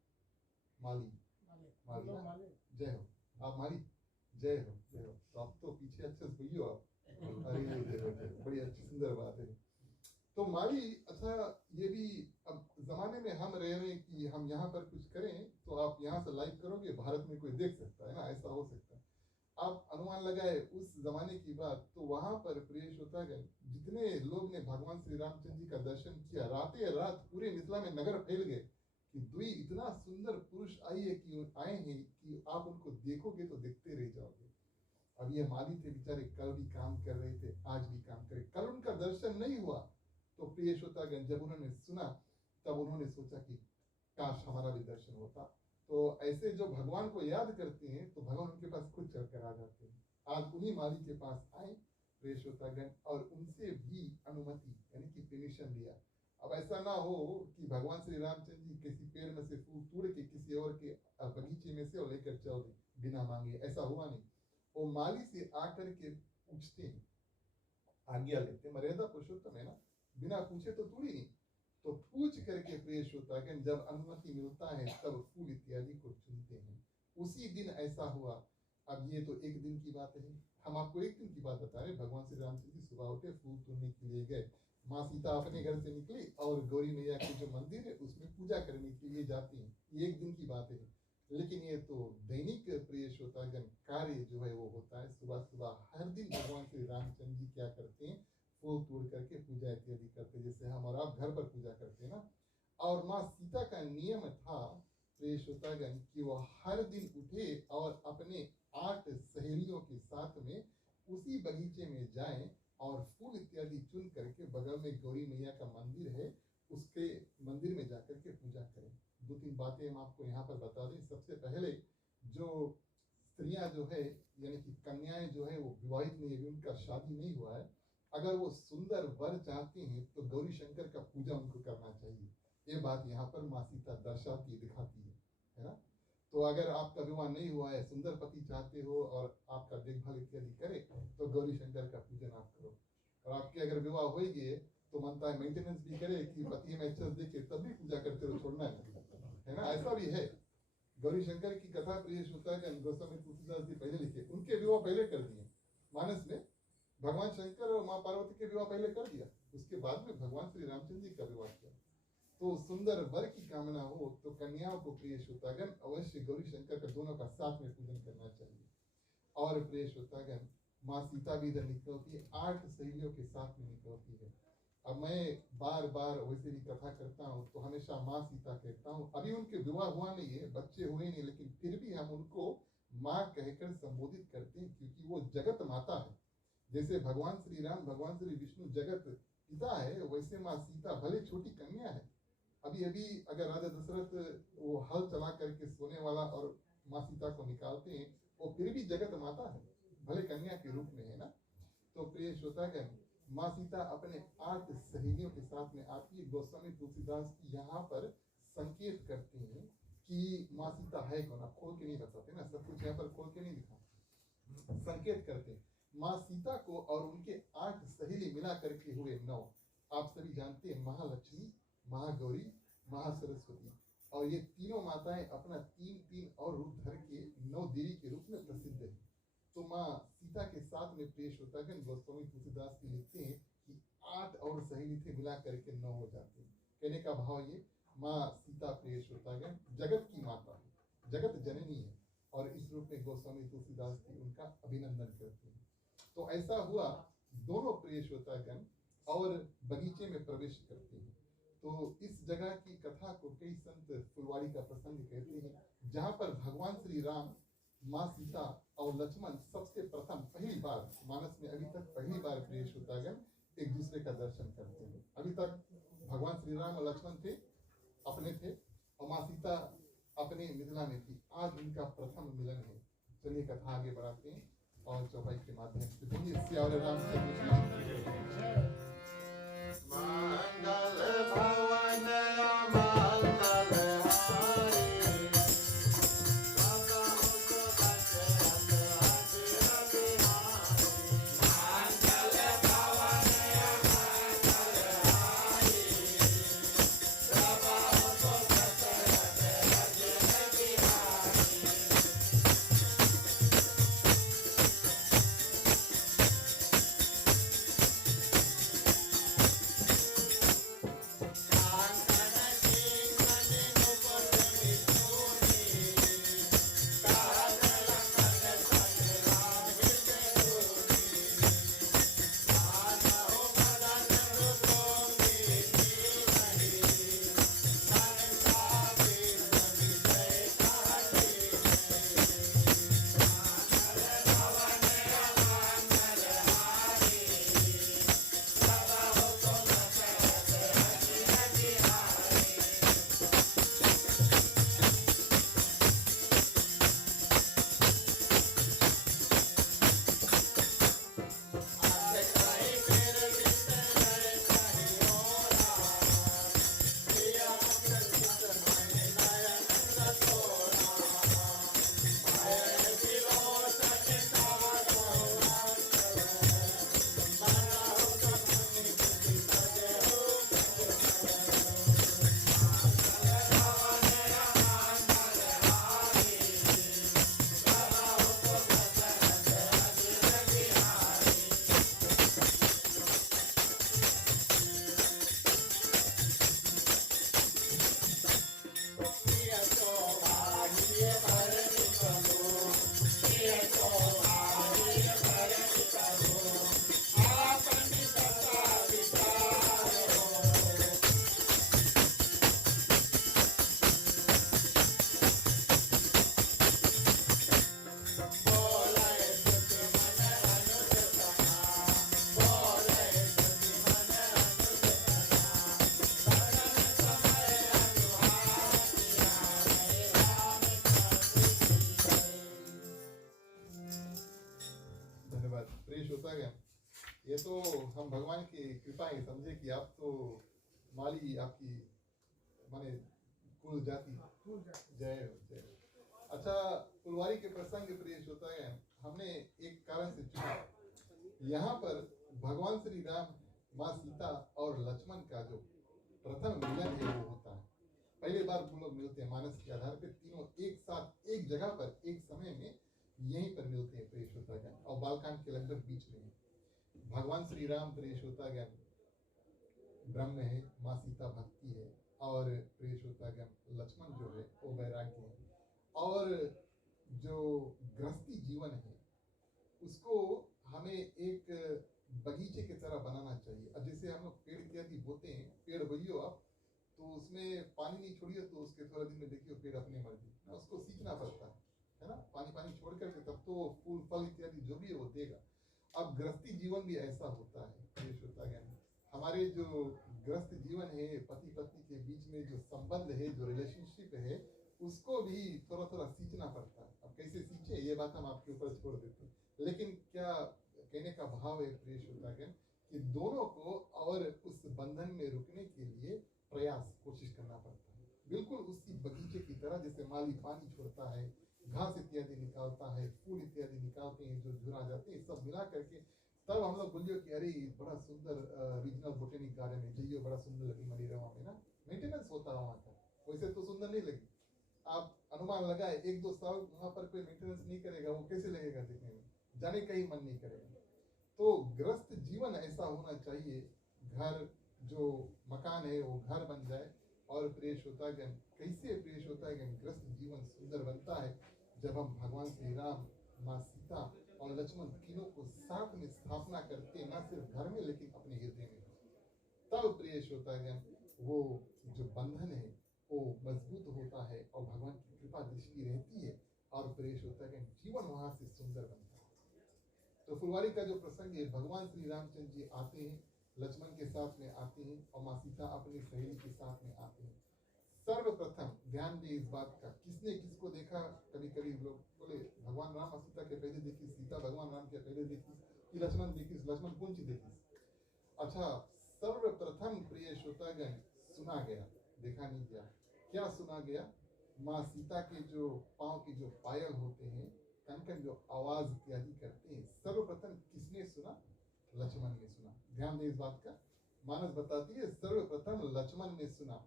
माली। माली जय हो आप माली, जय हो जय हो। तो आप तो पीछे अच्छे से बोलियो आप। अरे जय हो जय हो, बड़ी अच्छी सुंदर बात है। तो माली, अच्छा ये भी अब जमाने में हम रह रहे हैं कि हम यहाँ पर कुछ करें तो आप यहाँ से लाइव करोगे, भारत में कोई देख सकता है ना, ऐसा हो सकता है। आप अनुमान लगाए उस जमाने की बात, तो वहां पर प्रिय श्रोतागण जितने लोग ने भगवान श्री रामचंद्र जी का दर्शन किया, रातें रात पूरे मिथिला में नगर फैल गए कि दुई इतना सुंदर पुरुष आए हैं कि आप उनको देखोगे तो देखते रह जाओगे। अब ये माली थे बेचारे, कल भी काम कर रहे थे, आज भी काम करे, कल उनका दर्शन नहीं हुआ। तो प्रिय श्रोतागण जब उन्होंने सुना तब उन्होंने सोचा कि काश हमारा भी दर्शन होता। तो ऐसे जो भगवान को याद करते हैं तो भगवान उनके पास खुद चलकर आ जाते हैं। आज उन्हीं माली के पास आए प्रिय श्रोतागण और उनसे भी अनुमति यानी कि परमिशन लिया। अब ऐसा ना हो कि भगवान श्री रामचंद्र जी किसी पेड़ में से फूल तोड़ के किसी और के बगीचे में से और लेकर चल दे बिना मांगे, ऐसा हुआ नहीं। वो माली से आकर के पूछते हैं, आज्ञा लेते, मर्यादा पुरुषोत्तम है ना, बिना पूछे तो तोड़ी नहीं। तो पूछ करके प्रिय श्रोतागण जब अनुमति मिलता है तब फूल इत्यादि को चुनते हैं। उसी दिन ऐसा हुआ। अब ये तो एक दिन की बात है, हम आपको एक दिन की बात बता रहे। भगवान श्री रामचंद्र जी सुबह उठे, फूल तोड़ने के लिए गए। माँ सीता अपने घर से निकली और गौरी मैया के जो मंदिर है उसमें पूजा करने के लिए जाती हैं। ये एक दिन की बात है, लेकिन ये तो दैनिक प्रिय श्रोतागण कार्य जो है वो होता है। सुबह सुबह हर दिन भगवान श्री रामचंद्र जी क्या करते हैं, फूल तोड़ करके पूजा इत्यादि करते, जैसे हम और आप घर पर पूजा करते हैं ना। और माँ सीता का नियम था प्रिय श्रोतागण कि वो हर दिन उठे और अपने 8 सहेलियों के साथ में उसी बगीचे में जाएं और फूल इत्यादि चुन करके बगल में गौरी मैया का मंदिर है, उसके मंदिर में जाकर के पूजा करें। 2-3 बातें हम आपको यहाँ पर बता दें। सबसे पहले जो स्त्रियां जो है यानी कि कन्याएं जो है वो विवाहित नहीं है, उनका शादी नहीं हुआ है, अगर वो सुंदर वर चाहती हैं तो गौरी शंकर का पूजा उनको करना चाहिए। ये बात यहाँ पर माँ सीता दर्शाती दिखाती है ना। तो अगर आपका विवाह नहीं हुआ है, सुंदर पति चाहते हो और आपका देखभाल इत्यादि करे तो गौरी शंकर का पूजन आप करो। और आपके अगर विवाह हो ही गए तो मनता है मेंटेनेंस भी करे कि पति में अच्छा देखे तब भी पूजा करते हो, छोड़ना है ना, ऐसा भी है। गौरी शंकर की कथा प्रिय श्रोतागण गोस्वामी तुलसीदास जी पहले लिखे, उनके विवाह पहले कर दिए मानस में। भगवान शंकर और माँ पार्वती के विवाह पहले कर दिया, उसके बाद में भगवान श्री रामचंद्र जी का विवाह किया। तो सुंदर वर की कामना हो तो कन्याओं को प्रिय श्रोतागण अवश्य गौरी शंकर का दोनों का साथ में पूजन करना चाहिए। और प्रिय श्रोतागण माँ सीता भी इधर निकलती है, 8 सहेलियों के साथ में निकलती है। अब मैं बार बार वैसे भी कथा करता हूँ तो हमेशा माँ सीता कहता हूँ। अभी उनके विवाह हुआ नहीं है, बच्चे हुए नहीं, लेकिन फिर भी हम उनको माँ कहकर संबोधित करते हैं क्योंकि वो जगत माता है। जैसे भगवान श्री राम भगवान श्री विष्णु जगत पिता है, वैसे माँ सीता भले छोटी कन्या है। अभी अभी अगर राजा दशरथ वो हल चला करके सोने वाला और माँ सीता को निकालते हैं, वो फिर भी जगत माता है, भले कन्या के रूप में है ना। तो प्रिय श्रोतागण माँ सीता अपने 8 सहेलियों के साथ में आती है। गोस्वामी तुलसीदास यहाँ पर संकेत करते हैं कि माँ सीता है कौन, आप खोल के नहीं बताते ना, सब कुछ यहाँ पर खोल के नहीं दिखा, संकेत करते हैं माँ सीता को और उनके 8 सहेली मिला करके हुए 9। आप सभी जानते हैं महालक्ष्मी, महागौरी, महासरस्वती, और ये तीनों माताएं अपना 3-3 और रूप धर के 9 देवी के रूप में प्रसिद्ध है। तो माँ सीता के साथ में प्रिय श्रोतागण गोस्वामी तुलसीदास जी लिखते हैं कि 8 और सहेली थे मिला करके 9 हो जाते हैं। कहने का भाव ये, माँ सीता प्रिय श्रोतागण जगत की माता है, जगत जननी है, और इस रूप में गोस्वामी तुलसीदास जी उनका अभिनंदन करते हैं। तो ऐसा हुआ, दोनों प्रिय श्रोतागण और बगीचे में प्रवेश करते हैं। तो इस जगह की कथा को कई संत फुलवाड़ी का प्रसंग कहते हैं, जहाँ पर भगवान श्री राम, माँ सीता और लक्ष्मण सबसे प्रथम पहली बार मानस में, अभी तक पहली बार प्रिय श्रोतागण एक दूसरे का दर्शन करते हैं। अभी तक भगवान श्री राम और लक्ष्मण थे, अपने थे, और माँ सीता अपने मिथिला में थी। आज उनका प्रथम मिलन है। चलिए कथा आगे बढ़ाते हैं और चौपाई के माध्यम से बोलिए सियावर रामचंद्र मंगल भवन मंगल हारी, सदा मुझ दशरथ अजिर बिहारी। मंगल भवन मंगल हारी, सदा मुझ दशरथ अजिर बिहारी। ये तो हम भगवान की कृपा ही समझे कि आप तो माली आपकी माने कुल जाति जय हो जय हो। अच्छा, फुलवारी के प्रसंग प्रिय श्रोता है, हमने एक कारण से चुना। यहाँ पर भगवान श्री राम, माँ सीता और लक्ष्मण का जो प्रथम मिलन है वो होता है। पहली बार वो लोग मिलते हैं मानस के आधार पर, तीनों एक साथ एक जगह पर एक समय में यहीं पर मिलते हैं प्रिय श्रोता ज्ञान, और बालकांड के लगभग बीच में। भगवान श्री राम प्रिय श्रोता ज्ञान ब्रह्म है, माँ सीता भक्ति है, और प्रिय श्रोता ज्ञान लक्ष्मण जो है वो वैराग्य है। और जो गृहस्थी जीवन है उसको हमें एक बगीचे की तरह बनाना चाहिए। अब जैसे हम लोग पेड़ इत्यादि बोते हैं, पेड़ बोइयो आप, तो उसमें पानी नहीं छोड़िए तो उसके थोड़ा दिन में देखिए पेड़ अपनी मर्जी ना, उसको सींचना पड़ता है ना, पानी छोड़ करके तब तो फूल फल इत्यादि जो भी है वो देगा। अब गृहस्थी जीवन भी ऐसा होता है, ये होता है हमारे जो गृहस्थ जीवन है, पति पत्नी के बीच में जो संबंध है, जो रिलेशनशिप है, उसको भी थोड़ा थोड़ा सींचना पड़ता है। अब कैसे सींचे ये बात हम आपके ऊपर छोड़ देते हैं, लेकिन क्या कहने का भाव है प्रिय श्रोतागण कि दोनों को और उस बंधन में रुकने के लिए प्रयास कोशिश करना पड़ता है। बिल्कुल उसी बगीचे की तरह जैसे माली पानी छोड़ता है, घास इत्यादि निकालता है, फूल इत्यादि निकालते हैं जो झुरा जाते हैं, सब मिला करके तब हम लोग बोलियो कि अरे बड़ा सुंदर रीजनल बोटेनिक गार्डन है, जाइयो बड़ा सुंदर लगी मनीरवा में ना, मेंटेनेंस होता है वहाँ का, वैसे तो सुंदर नहीं लगी। आप अनुमान लगाए 1-2 साल वहाँ पर कोई मेंटेनेंस नहीं करेगा, वो कैसे लगेगा देखने में, जाने का ही मन नहीं करेगा। तो गृहस्थ जीवन ऐसा होना चाहिए, घर जो मकान है वो घर बन जाए। और प्रिय श्रोतागण कैसे प्रिय श्रोतागण गृहस्थ जीवन सुंदर बनता है जब हम भगवान श्री राम, माँ सीता और लक्ष्मण तीनों को साथ में स्थापना करते हैं, न सिर्फ घर में लेकिन अपने हृदय में। तब प्रिय श्रोतागण वो जो बंधन है वो मजबूत होता है और भगवान की कृपा दृष्टि रहती है, और प्रिय श्रोतागण जीवन वहां से सुंदर बनता है। तो फुलवारी का जो प्रसंग है, भगवान श्री रामचंद्र जी आते हैं, लक्ष्मण के साथ में आते हैं, और माँ सीता अपनी सहेली के साथ में आते हैं। सर्वप्रथम ध्यान दे इस बात का, किसने किसको देखा। कभी कभी लोग बोले भगवान राम और सीता के पहले देखी, सीता भगवान राम के पहले देखी, कि लक्ष्मण देखी, लक्ष्मण कौन सी देखी। अच्छा, सर्वप्रथम प्रिय श्रोतागण सुना गया, देखा नहीं गया। क्या सुना गया? माँ सीता के जो पांव की जो पायल होते हैं, कन जो आवाज इत्यादि करते हैं, सर्वप्रथम किसने सुना? लक्ष्मण ने सुना। ध्यान दे इस बात का, मानस बताती है सर्वप्रथम लक्ष्मण ने सुना।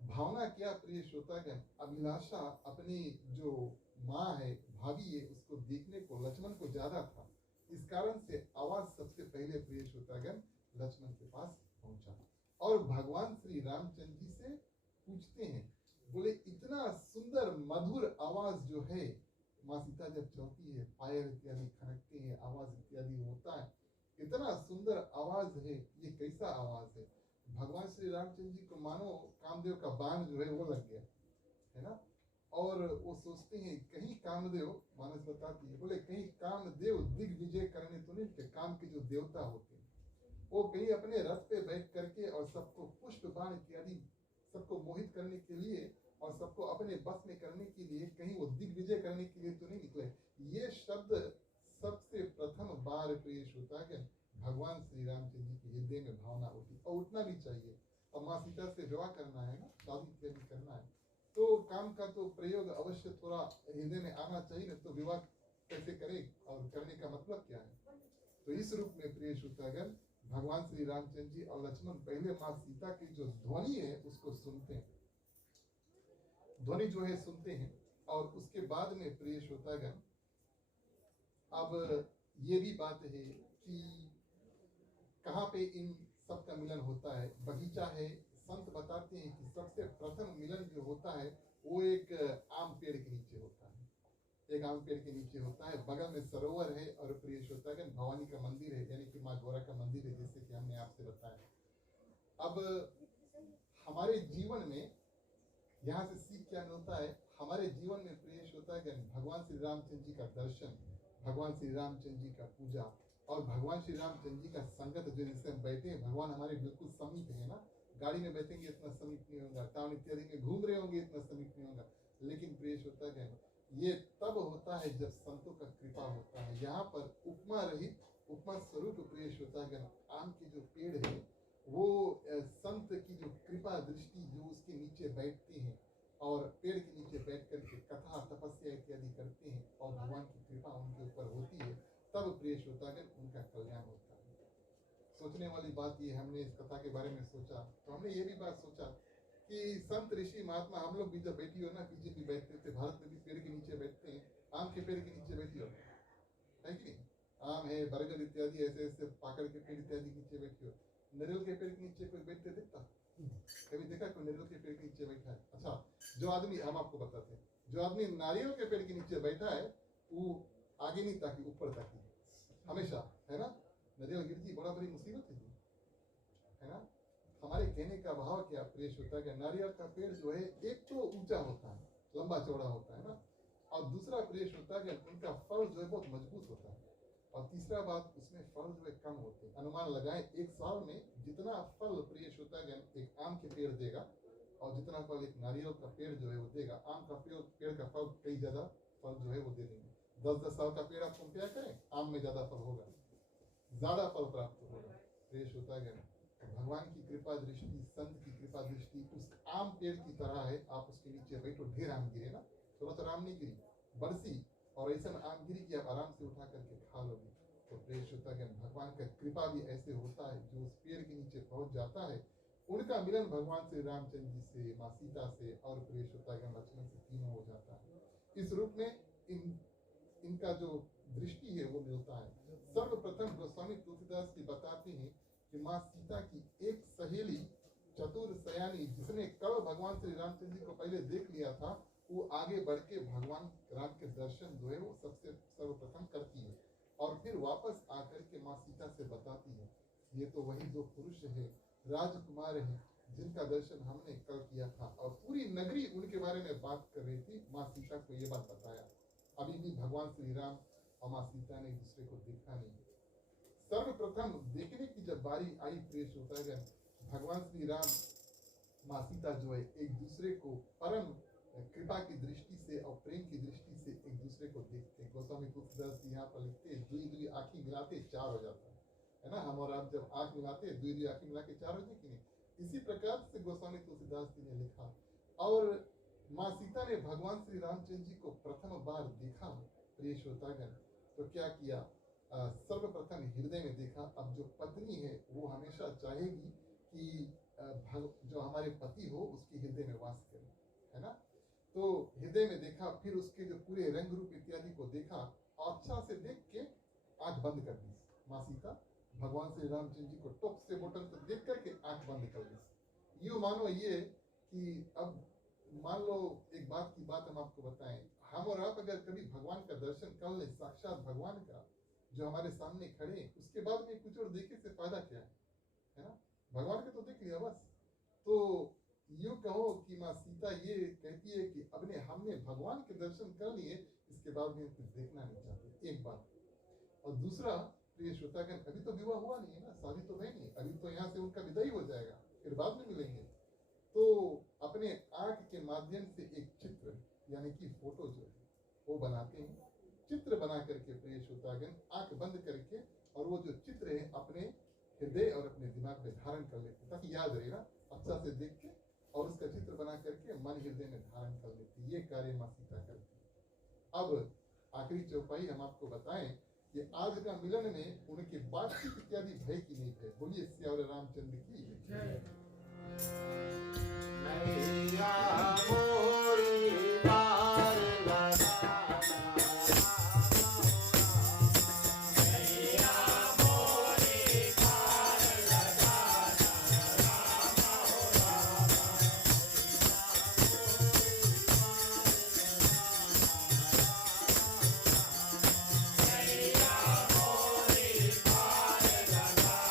भावना क्या प्रिय श्रोतागण, अभिलाषा अपनी जो माँ है, भाभी है, उसको देखने को लक्ष्मण को ज्यादा था। इस कारण से आवाज सबसे पहले प्रिय श्रोतागण लक्ष्मण के पास पहुंचा, और भगवान श्री रामचंद्र जी से पूछते हैं, बोले इतना सुंदर मधुर आवाज जो है, माँ सीता जब चलती है, पायल इत्यादि खनकते हैं, आवाज इत्यादि होता है, इतना सुंदर आवाज है, ये कैसा आवाज है। भगवान श्री रामचंद्र जी को मानो कामदेव का बाण जो है वो लग गया है ना, और वो सोचते हैं कहीं कामदेव, मानस बताती है, बोले कहीं कामदेव दिग्विजय करने तो नहीं थे। काम के जो देवता होते हैं वो कहीं अपने रथ पे बैठ करके और सबको पुष्प बाण इत्यादि सबको मोहित करने के लिए और सबको अपने बस में करने के लिए कहीं वो दिग्विजय करने के लिए तो नहीं निकले। ये शब्द सबसे प्रथम बार प्रिय श्रोतागण भगवान श्री रामचंद्र जी के हृदय में भावना उठी, और उठना भी चाहिए। और माँ सीता से विवाह करना है ना, शादी इत्यादि करना है, तो काम का तो प्रयोग अवश्य थोड़ा हृदय में आना चाहिए, ना तो विवाह कैसे करे और करने का मतलब क्या है। तो इस रूप में प्रिय श्रोतागण भगवान श्री रामचंद्र जी और लक्ष्मण पहले माँ सीता की जो ध्वनि है उसको सुनते हैं, ध्वनि जो है सुनते हैं, और उसके बाद में प्रिय श्रोतागण अब ये भी बात है कि कहाँ पे इन सब का मिलन होता है। बगीचा है, संत बताते हैं कि सबसे प्रथम मिलन जो होता है वो एक आम पेड़ के नीचे होता है, एक आम पेड़ के नीचे होता है, बगल में सरोवर है, और प्रिय श्रोतागण भवानी का मंदिर है, यानी कि माँ गौरा का मंदिर है, जैसे कि हमने आपसे बताया। अब हमारे जीवन में यहाँ से सीख क्या मिलता है? हमारे जीवन में प्रिय श्रोतागण भगवान श्री रामचंद्र जी का दर्शन, भगवान श्री रामचंद्र जी का पूजा, और भगवान श्री रामचंद्र जी का संगत, जो जिससे हम बैठे हैं, भगवान हमारे बिल्कुल समीप है ना। गाड़ी में बैठेंगे इतना समीप नहीं होगा, टाउन इत्यादि में घूम रहे होंगे इतना समीप नहीं होगा, लेकिन प्रिय श्रोतागण ये तब होता है जब संतों का कृपा होता है। यहाँ पर उपमा रहित उपमा स्वरूप प्रिय श्रोतागण आम के जो पेड़ है वो संत की जो कृपा दृष्टि जो उसके नीचे बैठते हैं और पेड़ के नीचे बैठ करके कथा तपस्या इत्यादि करते हैं और भगवान की कृपा उनके ऊपर होती है, तब प्रिय श्रोतागण उनका कल्याण होता है। सोचने वाली बात ये, हमने इस कथा के बारे में सोचा तो हमने ये भी बात सोचा कि संत ऋषि महात्मा हम लोग भी जब बैठी हो ना, पीछे भी बैठते थे, भारत में भी पेड़ के नीचे बैठते हैं, आम के पेड़ के नीचे बैठी हो, है कि नहीं? आम है, बरगद इत्यादि ऐसे ऐसे पाकड़ के पेड़ इत्यादि के नीचे बैठी हो। नारियल के पेड़ के नीचे कोई बैठते दिखता? कभी देखा कोई नारियल के पेड़ के नीचे बैठा है? अच्छा, जो आदमी, हम आपको बताते हैं, जो आदमी नारियल के पेड़ के नीचे बैठा है वो आगे नहीं ताकि ऊपर ताकि हमेशा, है ना? नारियल गिर जी, बड़ा बड़ी मुसीबत है ना? हमारे कहने का भाव क्या प्रिय श्रोता है, नारियल का पेड़ जो है एक तो ऊंचा होता है, लंबा चौड़ा होता है ना, और दूसरा प्रिय श्रोता है उनका फल जो है बहुत मजबूत होता है, और तीसरा बात उसमें फल जो है कम होते हैं। अनुमान लगाएं एक साल में जितना फल प्रिय श्रोतागण एक आम के पेड़ देगा और जितना फल एक नारियल का पेड़ जो है वो देगा, आम का पेड़ का फल कई ज्यादा फल जो है वो दे देंगे। 10-10 साल का पेड़ आप कंपेयर करें, आम में ज्यादा फल होगा, ज्यादा फल प्राप्त होगा। प्रिय श्रोतागण, भगवान की कृपा दृष्टि, संत की कृपा दृष्टि उस आम पेड़ की तरह है। आप उसके नीचे बैठो, ढेर आम गिरे ना, थोड़ा सा आम नहीं गिरी, बरसी और ऐसा आम गिरी कि आप आराम से उठा करके खा लोगे। तो प्रिय श्रोतागण, भगवान का कृपा भी ऐसे होता है, जो उस पेड़ के नीचे पहुंच जाता है उनका मिलन भगवान श्री रामचंद्र जी से, माँ सीता से और प्रिय श्रोतागण लक्ष्मण से तीनों हो जाता है। इस रूप में इनका जो दृष्टि है वो मिलता है। सर्वप्रथम गोस्वामी तुलसीदास जी बताते हैं कि माँ सीता की एक सहेली चतुर सयानी, जिसने कल भगवान श्री रामचंद्र जी को पहले देख लिया था, वो आगे बढ़ के भगवान राम के दर्शन जो है वो सबसे सर्वप्रथम करती है और फिर वापस आकर के माँ सीता से बताती है, ये तो वही जो पुरुष है, राजकुमार है, जिनका दर्शन हमने कल किया था। और पूरी नगरी उनके बारे में बात कर रही थी। माँ सीता को ये बात बताया। अभी भी भगवान श्री राम और माँ सीता ने एक दूसरे को देखा नहीं। सर्वप्रथम देखने की जब बारी आई प्रिय श्रोतागण, भगवान श्री राम माँ सीता जो है एक दूसरे को परम कृपा की दृष्टि से और प्रेम की दृष्टि से एक दूसरे को देखते हैं। गोस्वामी तुलसीदास जी यहाँ पर लिखते हैं, दुई दुई आंखें मिलाते चार हो जाता है ना। हम और आप जब आंख मिलाते हैं, दुई दुई आंखें मिला के चार हो जाए कि नहीं, इसी प्रकार से गोस्वामी तुलसीदास जी ने लिखा। और माँ सीता ने भगवान श्री रामचंद्र जी को प्रथम बार देखा प्रिय श्रोतागण, तो क्या किया, सर्वप्रथम हृदय में देखा। अब जो पत्नी है वो हमेशा चाहेगी कि जो हमारे पति हो उसके हृदय में वास करे, है ना। तो हृदय में देखा, फिर उसके जो पूरे रंग रूप इत्यादि को देखा और अच्छा से देख के आंख बंद कर दी माँ सीता। भगवान श्री रामचंद्र जी को टॉप से बॉटम तक देख करके आंख बंद कर दी। यूँ मानो ये कि अब मान लो एक बात की बात हम आपको बताएं, हम और आप अगर कभी भगवान का दर्शन कर ले, साक्षात भगवान का जो हमारे सामने खड़े, उसके बाद में कुछ और देखे से फायदा क्या है ना। भगवान के तो देख लिया बस। तो यूँ कहो कि माँ सीता ये कहती है कि हमने भगवान के दर्शन कर लिए, इसके बाद में कुछ देखना नहीं चाहते, एक बात। और दूसरा प्रिय श्रोतागण, अभी तो विवाह हुआ नहीं है ना, शादी तो है नहीं, अभी तो यहाँ से उनका विदाई हो जाएगा, फिर बाद में मिलेंगे। तो अपने आंख के माध्यम से एक चित्र यानी कि फोटो जो है वो बनाते हैं, चित्र बना करके प्रिय श्रोतागण आंख बंद करके, और वो जो चित्र है अपने हृदय और अपने दिमाग में धारण कर लेते, ताकि याद रहे ना, अच्छा से देख के और उसका चित्र बना करके मन हृदय में धारण कर लेती। ये कार्य माँ सीता करती है। अब आखिरी चौपाई हम आपको बताएं कि आज का मिलन में उनके बातचीत इत्यादि भय की नहीं भय। बोलिए श्यावर रामचंद्र की जय। मैया मोरी पार लगाना, मैया मोरी पार लगाना, मैया मोरी पार लगाना,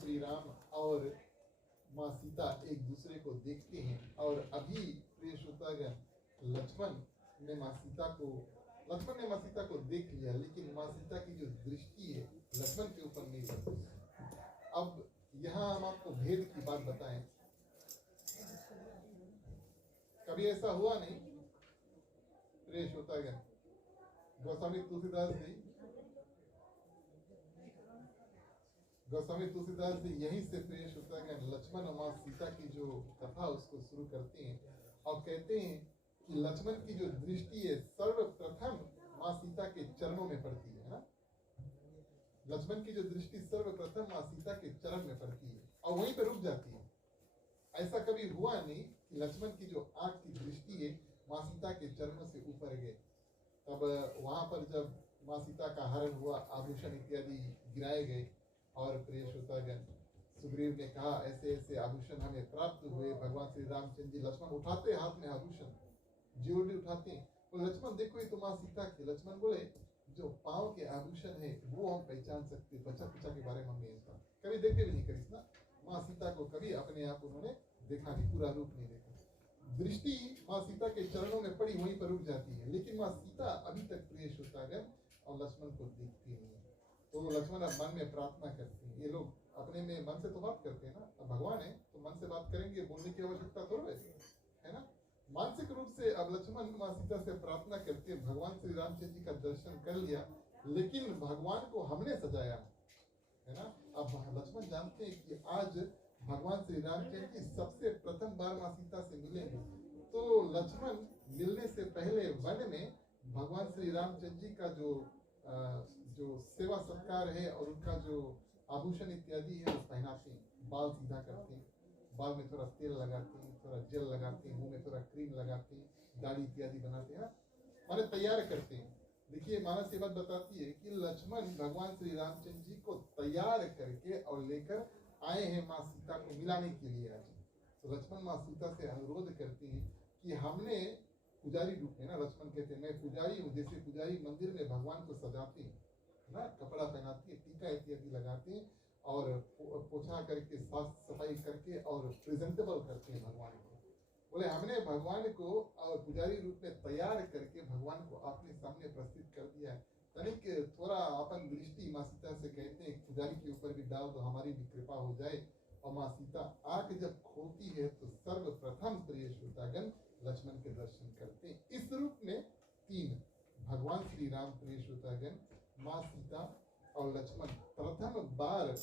श्री राम और माँ सीता एक दूसरे को देखते हैं और अभी प्रिय श्रोतागण लक्ष्मण ने माँ सीता को देख लिया, लेकिन माँ सीता की जो दृष्टि है लक्ष्मण के ऊपर नहीं पड़ती। अब यहाँ हम आपको भेद की बात बताएं, कभी ऐसा हुआ नहीं प्रिय श्रोतागण, गोस्वामी तुलसीदास जी यहीं से प्रिय श्रोतागण लक्ष्मण और माँ सीता की जो कथा उसको शुरू करते हैं और कहते हैं कि लक्ष्मण की जो दृष्टि है सर्वप्रथम माँ सीता के चरणों में पड़ती है ना। लक्ष्मण की जो दृष्टि सर्वप्रथम माँ सीता के चरण में पड़ती है और वहीं पर रुक जाती है। ऐसा कभी हुआ नहीं कि लक्ष्मण की जो आंख की दृष्टि है माँ सीता के चरणों से ऊपर गए। तब वहां पर जब माँ सीता का हरण हुआ, आभूषण इत्यादि गिराए गए और प्रिय श्रोतागण सुग्रीव ने कहा ऐसे ऐसे आभूषण हमें प्राप्त हुए। भगवान श्री रामचंद्र जी लक्ष्मण उठाते हाथ में आभूषण ज्वेलरी उठाते हैं, तो लक्ष्मण देखो ये तो माँ सीता के। लक्ष्मण बोले जो पाँव के आभूषण है वो हम पहचान सकते, बच्चा पिचा के बारे में हमने इसका कभी देखे भी नहीं करी ना। माँ सीता को कभी अपने आप उन्होंने देखा नहीं, पूरा रूप नहीं देखा। दृष्टि माँ सीता के चरणों में पड़ी वहीं पर रुक जाती है, लेकिन माँ सीता अभी तक प्रिय श्रोतागण और लक्ष्मण को देखती नहीं है। तो लक्ष्मण अब मन में प्रार्थना करते हैं। ये लोग अपने में मन से तो बात करते हैं ना, अब भगवान है तो मन से बात करेंगे, बोलने की आवश्यकता थोड़ा है ना। मानसिक रूप से अब लक्ष्मण माँ सीता से प्रार्थना करके भगवान श्री रामचंद्र जी का दर्शन कर लिया, लेकिन भगवान को हमने सजाया है ना। अब लक्ष्मण जानते हैं कि आज भगवान श्री रामचंद्र जी सबसे प्रथम बार माँ सीता से मिलेंगे, तो लक्ष्मण मिलने से पहले वन में भगवान श्री रामचंद्र जी का जो सेवा सत्कार है और उनका जो आभूषण इत्यादि है वो पहनाते हैं, बाल सीधा करते हैं, बाल में थोड़ा तेल लगाते हैं, थोड़ा जेल लगाते हैं, मुंह में थोड़ा क्रीम लगाते हैं, दाढ़ी इत्यादि बनाते हैं ना, माने तैयार करते हैं। देखिए मानस ये बात बताती है कि लक्ष्मण भगवान श्री रामचंद्र जी को तैयार करके और लेकर आए हैं माँ सीता को मिलाने के लिए आज। तो लक्ष्मण माँ सीता से अनुरोध करते हैं कि हमने पुजारी रूप में ना, लक्ष्मण कहते हैं मैं पुजारी हूँ, जैसे पुजारी मंदिर में भगवान को सजाते हैं ना, कपड़ा पहनाते हैं, टीका इत्यादि लगाते हैं और पोछा करके साफ सफाई करके और प्रेजेंटेबल करते हैं भगवान को। बोले हमने भगवान को और पुजारी रूप में तैयार करके भगवान को अपने सामने प्रस्तुत कर दिया है। तनिक थोड़ा अपन दृष्टि माँ सीता से कहते हैं पुजारी के ऊपर भी डाल दो, हमारी भी कृपा हो जाए। और माँ सीता आंख जब खोलती है तो सर्वप्रथम प्रिय श्रोतागण लक्ष्मण के दर्शन करते हैं। इस रूप में तीन भगवान श्री राम प्रिय श्रोतागण, माँ सीता और लक्ष्मण प्रथम बार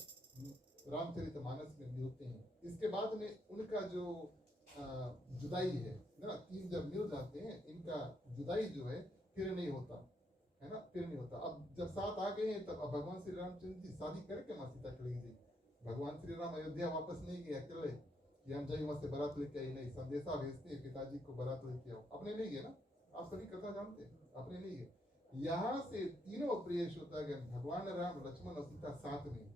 रामचरितमानस में मिलते हैं। इसके बाद में उनका जो जुदाई है ना, तीन जब मिल जाते हैं इनका जुदाई जो है फिर नहीं होता है ना, फिर नहीं होता। अब जब साथ आ गए हैं तब अब भगवान श्री रामचंद्र जी शादी करके माँ सीता चली गई। भगवान श्री राम अयोध्या वापस नहीं गए अकेले कि हम जाइए वहां से बारात लेके आई, नहीं, संदेशा भेजते हैं पिताजी को बारात लेके आओ, अपने नहीं गए ना, आप सभी कथा जानते हैं, अपने नहीं गए। यहाँ से तीनों प्रिय श्रोतागण भगवान राम लक्ष्मण और सीता साथ में।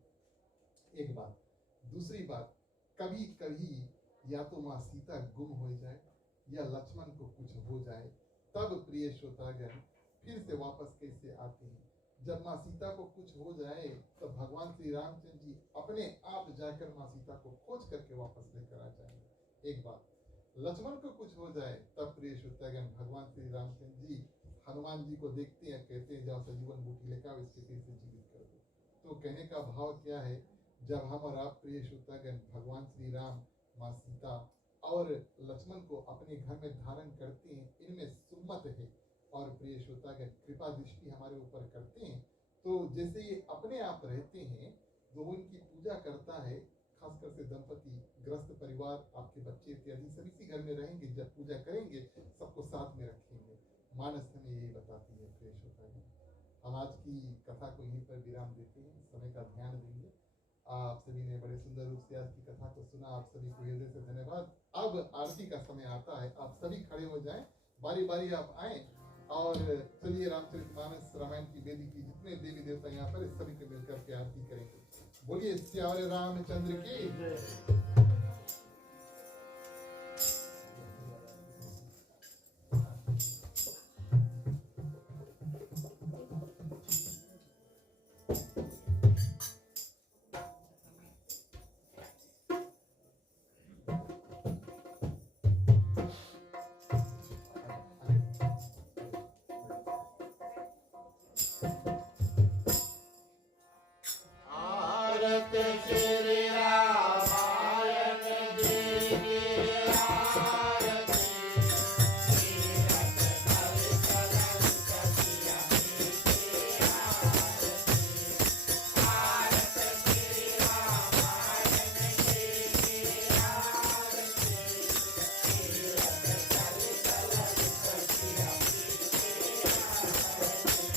एक बात, दूसरी बात, कभी कभी या तो माँ सीता गुम हो जाए या लक्ष्मण को कुछ हो जाए, तब प्रिय श्रोतागण फिर से वापस कैसे आते हैं। जब माँ सीता को कुछ हो जाए तो भगवान श्री रामचंद्र जी अपने आप जाकर माँ सीता को खोज करके वापस लेकर आ जाएंगे। एक बात, लक्ष्मण को कुछ हो जाए तब प्रिय श्रोतागण भगवान श्री रामचंद्र जी हनुमान जी को देखते हैं, कहते हैं जाओ सजीवन बूटी लेकर इसके फिर से जीवित कर दो। तो कहने का भाव क्या है, जब हम और आप प्रिय श्रोतागण भगवान श्री राम, माँ सीता और लक्ष्मण को अपने घर में धारण करते हैं, इनमें सुमत है और प्रिय श्रोतागण कृपा दृष्टि हमारे ऊपर करते हैं, तो जैसे ये अपने आप रहते हैं, जो इनकी पूजा करता है, खासकर से दंपति, ग्रस्त परिवार, आपके बच्चे इत्यादि सभी इसी घर में रहेंगे, जब पूजा करेंगे सबको साथ में रखेंगे। मानस हमें यही बताती है प्रिय श्रोतागण। हम आज की कथा को यहीं पर विराम देते हैं, समय का ध्यान देंगे। आप सभी ने बड़े सुंदर रूप से आज की कथा को सुना, आप सभी को हृदय से धन्यवाद। अब आरती का समय आता है, आप सभी खड़े हो जाएं, बारी बारी आप आए और चलिए रामचरितमानस रामायण की वेदी की जितने देवी देवता यहाँ पर सभी को मिलकर के आरती करेंगे। बोलिए श्याम रामचंद्र की। आरत श्री रामायण जी की आरती तीरथ धर चरण कटिया की आरती आरत श्री रामायण जी की आरती तीरथ धर चरण कटिया की आरती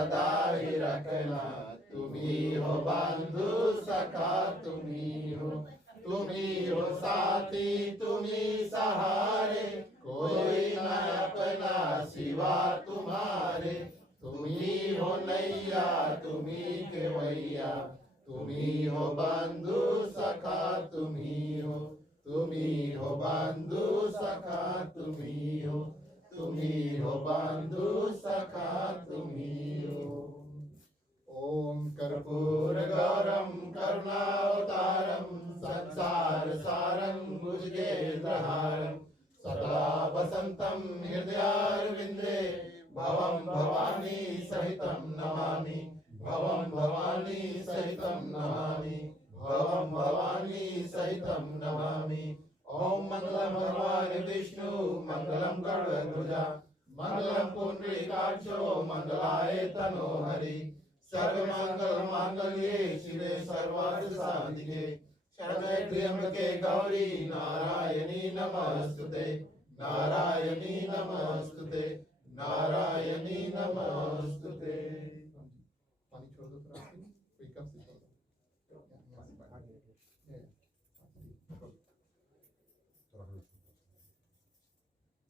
सदा ही रखना। तुम्ही हो बंधु सखा तुम्ही हो साथी तुम्ही सहारे, कोई न अपना सिवा तुम्हारे। तुम्ही हो नैया तुम्ही केवैया, तुम्ही हो बंधु सखा तुम्ही हो बंधु सखा तुम्ही हो बंधु सखा तुम्ही हो। ओम कर्पूर गौरम करुणावतारम संसार सारं भुजगेन्द्रहारं सदा वसंतं हृदयारविंदे भवं भवानी सहितं नमामि, भवं भवानी सहितं नमामि, भवं भवानी सहितं नमामि। ओम मंगलम भगवान विष्णु मंगलम गरुड़ध्वजा मंगलम पुंडरीकाक्षो मंगलाय तनोहरि। सर्वमंगल मांगल्ये शिवे सर्वार्थ साधिके, शरण्ये त्र्यंबके गौरी नारायणी नमस्तुते, नारायणी नमस्तुते, नारायणी नमस्तुते। पानी छोड़ दो थोड़ा, कोई कप से छोड़ दो।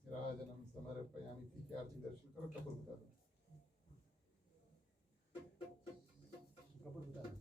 राजनम समर्पयामि। ठीक है, आरती दर्शन करो, कपूर बता दो। कपूर बता दो।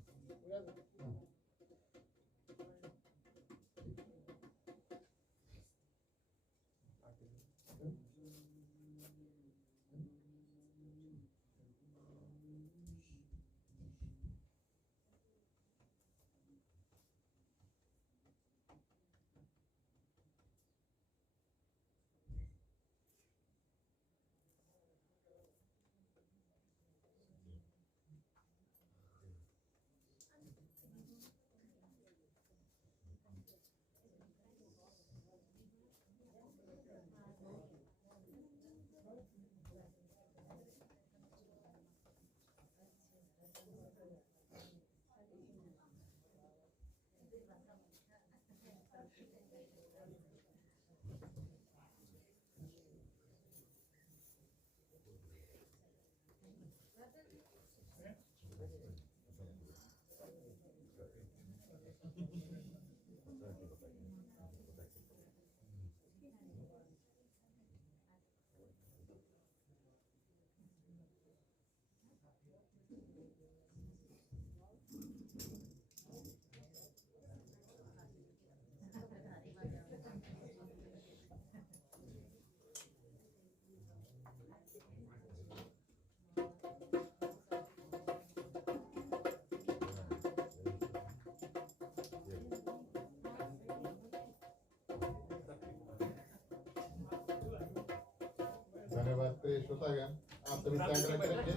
धन्यवाद प्रिय श्रोतागण, आप सभी त्याग करेंगे,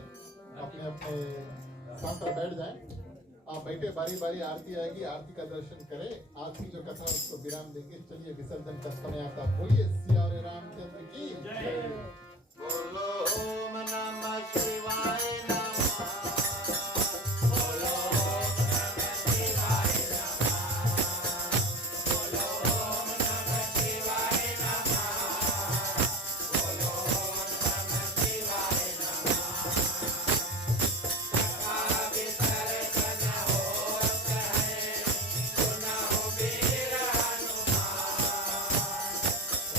अपने अपने स्थान पर बैठ जाएं। आप बैठे, बारी बारी आरती आएगी, आरती का दर्शन करें। आरती जो कथा उसको विराम देंगे। चलिए विसर्जन का समय आता। बोलिए सियावर रामचंद्र की जय। बोलो ओम नमः शिवाय नमः, बोलो ओम नमः शिवाय नमः, बोलो ओम नमः शिवाय नमः, बोलो ओम नमः शिवाय नमः। कथा विसर्जन होत है, सुनहु वीर हनुमान,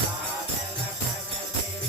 राम लखन सिर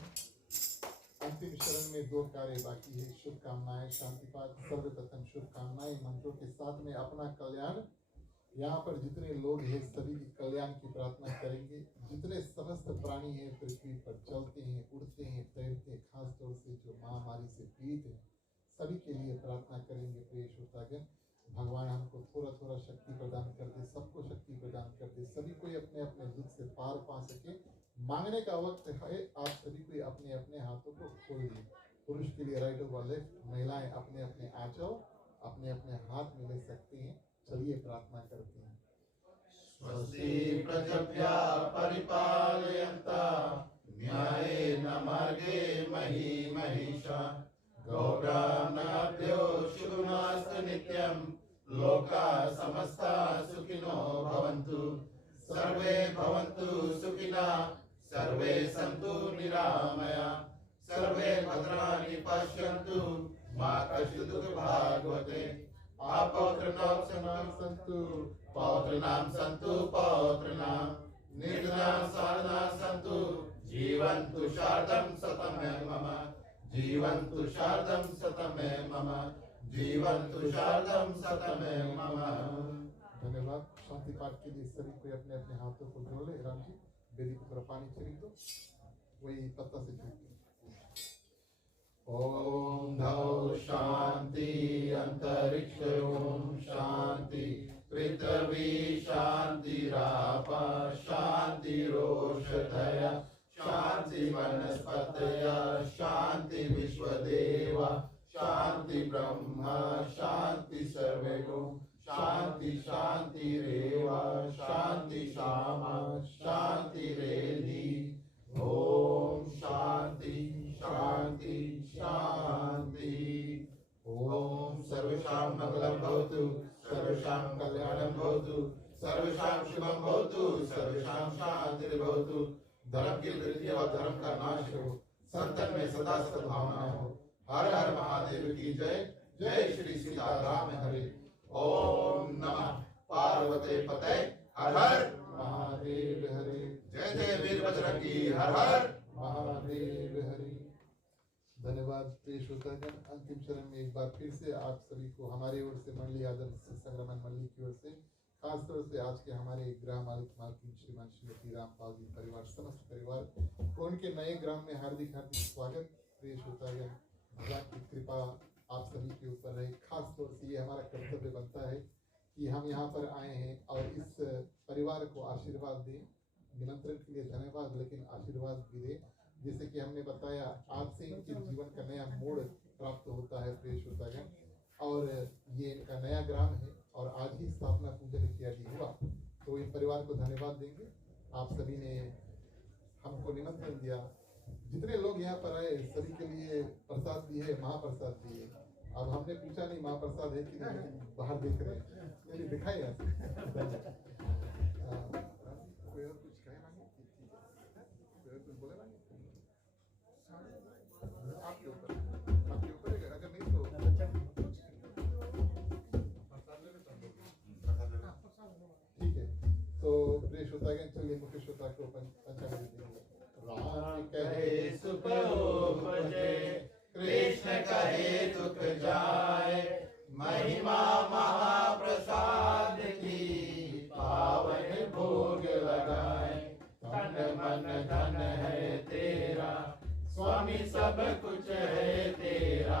श्रोतागण, अंतिम शरण में 2 कार्य बाकी है। शुभकामनाएं, शांति पाठ। सर्वप्रथम शुभकामनाएं मंत्रों के साथ में अपना कल्याण, यहाँ पर जितने लोग हैं सभी की कल्याण की प्रार्थना करेंगे। जितने समस्त प्राणी हैं पृथ्वी पर चलते हैं, उड़ते हैं, तैरते हैं, खास तौर से जो महामारी से पीड़ित हैं, सभी के लिए प्रार्थना करेंगे। प्रिय श्रोतागण, भगवान हमको थोड़ा थोड़ा शक्ति प्रदान कर दे, सबको शक्ति प्रदान कर दे, सभी कोई अपने अपने दुख से पार पा सके। मांगने का वक्त है, आप सभी कोई अपने अपने हाथों को खोलिए। पुरुष के लिए राइट ओवर लेफ्ट, महिलाएं अपने अपने आंचल अपने अपने हाथ में ले सकती हैं। चलिए प्रार्थना करते हैं। स्वस्ति प्रजभ्यः परिपालयन्तः न्यायेन मार्गे मही महिषा गौराणाभ्यो शुभमास्तु नित्यं लोकाः समस्ताः सुखिनो भवन्तु सर्वे भवन्तु सुखिनः सर्वे सन्तु निरामयाः सर्वे भद्राणि पश्यन्तु मा कश्चित् दुःखभाग्वते अपौत्रनां सन्तु पौत्रनां सन्तु पौत्रनां निर्धनां साधनां सन्तु जीवन्तु शारदं शतमेव मम जीवन्तु शारदं शतमेव मम जीवन्तु शारदं शतमेव मम। धन्यवाद। शांति पाठ के लिए सभी कोई अपने अपने हाथों को जोड़ ले। राम जी बेदी की तरफ पानी छिड़क दो, वही पत्ता से छिड़क दो। ओम धौ शांति अंतरिक्ष ओम शांति पृथ्वी शांतिरापा शांतिरोषधय शांति वनस्पतय शांति विश्वदेवा शांति ब्रह्मा शांति सर्वगुण शांति शांतिरेवा शांति शामा शांतिरेधि। ओम शांति शांति शांति। ओम सर्वेषां मंगलं भवतु सर्वेषां कल्याणं भवतु सर्वेषां शुभं भवतु सर्वेषां शान्तिर्भवतु। धर्म की वृद्धि और धर्म का नाश हो, संतन में सदा सद्भावना हो। हर हर महादेव की जय। जय श्री सीताराम हरे। ओम नमः पार्वती पते हर हर महादेव हरे। जय जय वीर बजरंगी हर हर महादेव हरे। धन्यवाद। प्रिय श्रोतागण, अंतिम चरण में एक बार फिर से आप सभी को हमारी ओर से मंडली आदर्श संग्रामन मंडली की ओर से, खासतौर से आज के हमारे ग्राम मालिक मालकिन श्रीमान श्रीमती रामपाल जी परिवार, समस्त परिवार को उनके नए ग्राम में हार्दिक हार्दिक स्वागत। प्रिय श्रोतागण, भगवान की कृपा आप सभी के ऊपर रहे। खास तौर से ये हमारा कर्तव्य बनता है कि हम यहाँ पर आए हैं और इस परिवार को आशीर्वाद दें। निमंत्रण के लिए धन्यवाद, लेकिन आशीर्वाद भी दें। जैसे कि हमने बताया, आज से इनके जीवन का नया मोड़ प्राप्त होता है प्रिय श्रोतागण, और ये इनका नया ग्राम है और आज ही स्थापना पूजन इत्यादि हुआ, तो इन परिवार को धन्यवाद देंगे। आप सभी ने हमको निमंत्रण दिया, जितने लोग यहाँ पर आए सभी के लिए प्रसाद भी है, महाप्रसाद भी है। अब हमने पूछा नहीं महाप्रसाद है कि नहीं, बाहर देख रहे हैं, चलिए दिखाइए यहाँ से। कोई और कुछ कहे मांगे? कोई और कुछ बोले मांगे? आपके ऊपर है, अगर नहीं तो ठीक है। तो प्रिय श्रोतागण, चलिए मुख्य श्रोता को पंचामृत देंगे। राम कहे सुख उपजे कृष्ण कहे दुख जाए महिमा महाप्रसाद की पावन भोग लगाए। तन मन धन है तेरा स्वामी सब कुछ है तेरा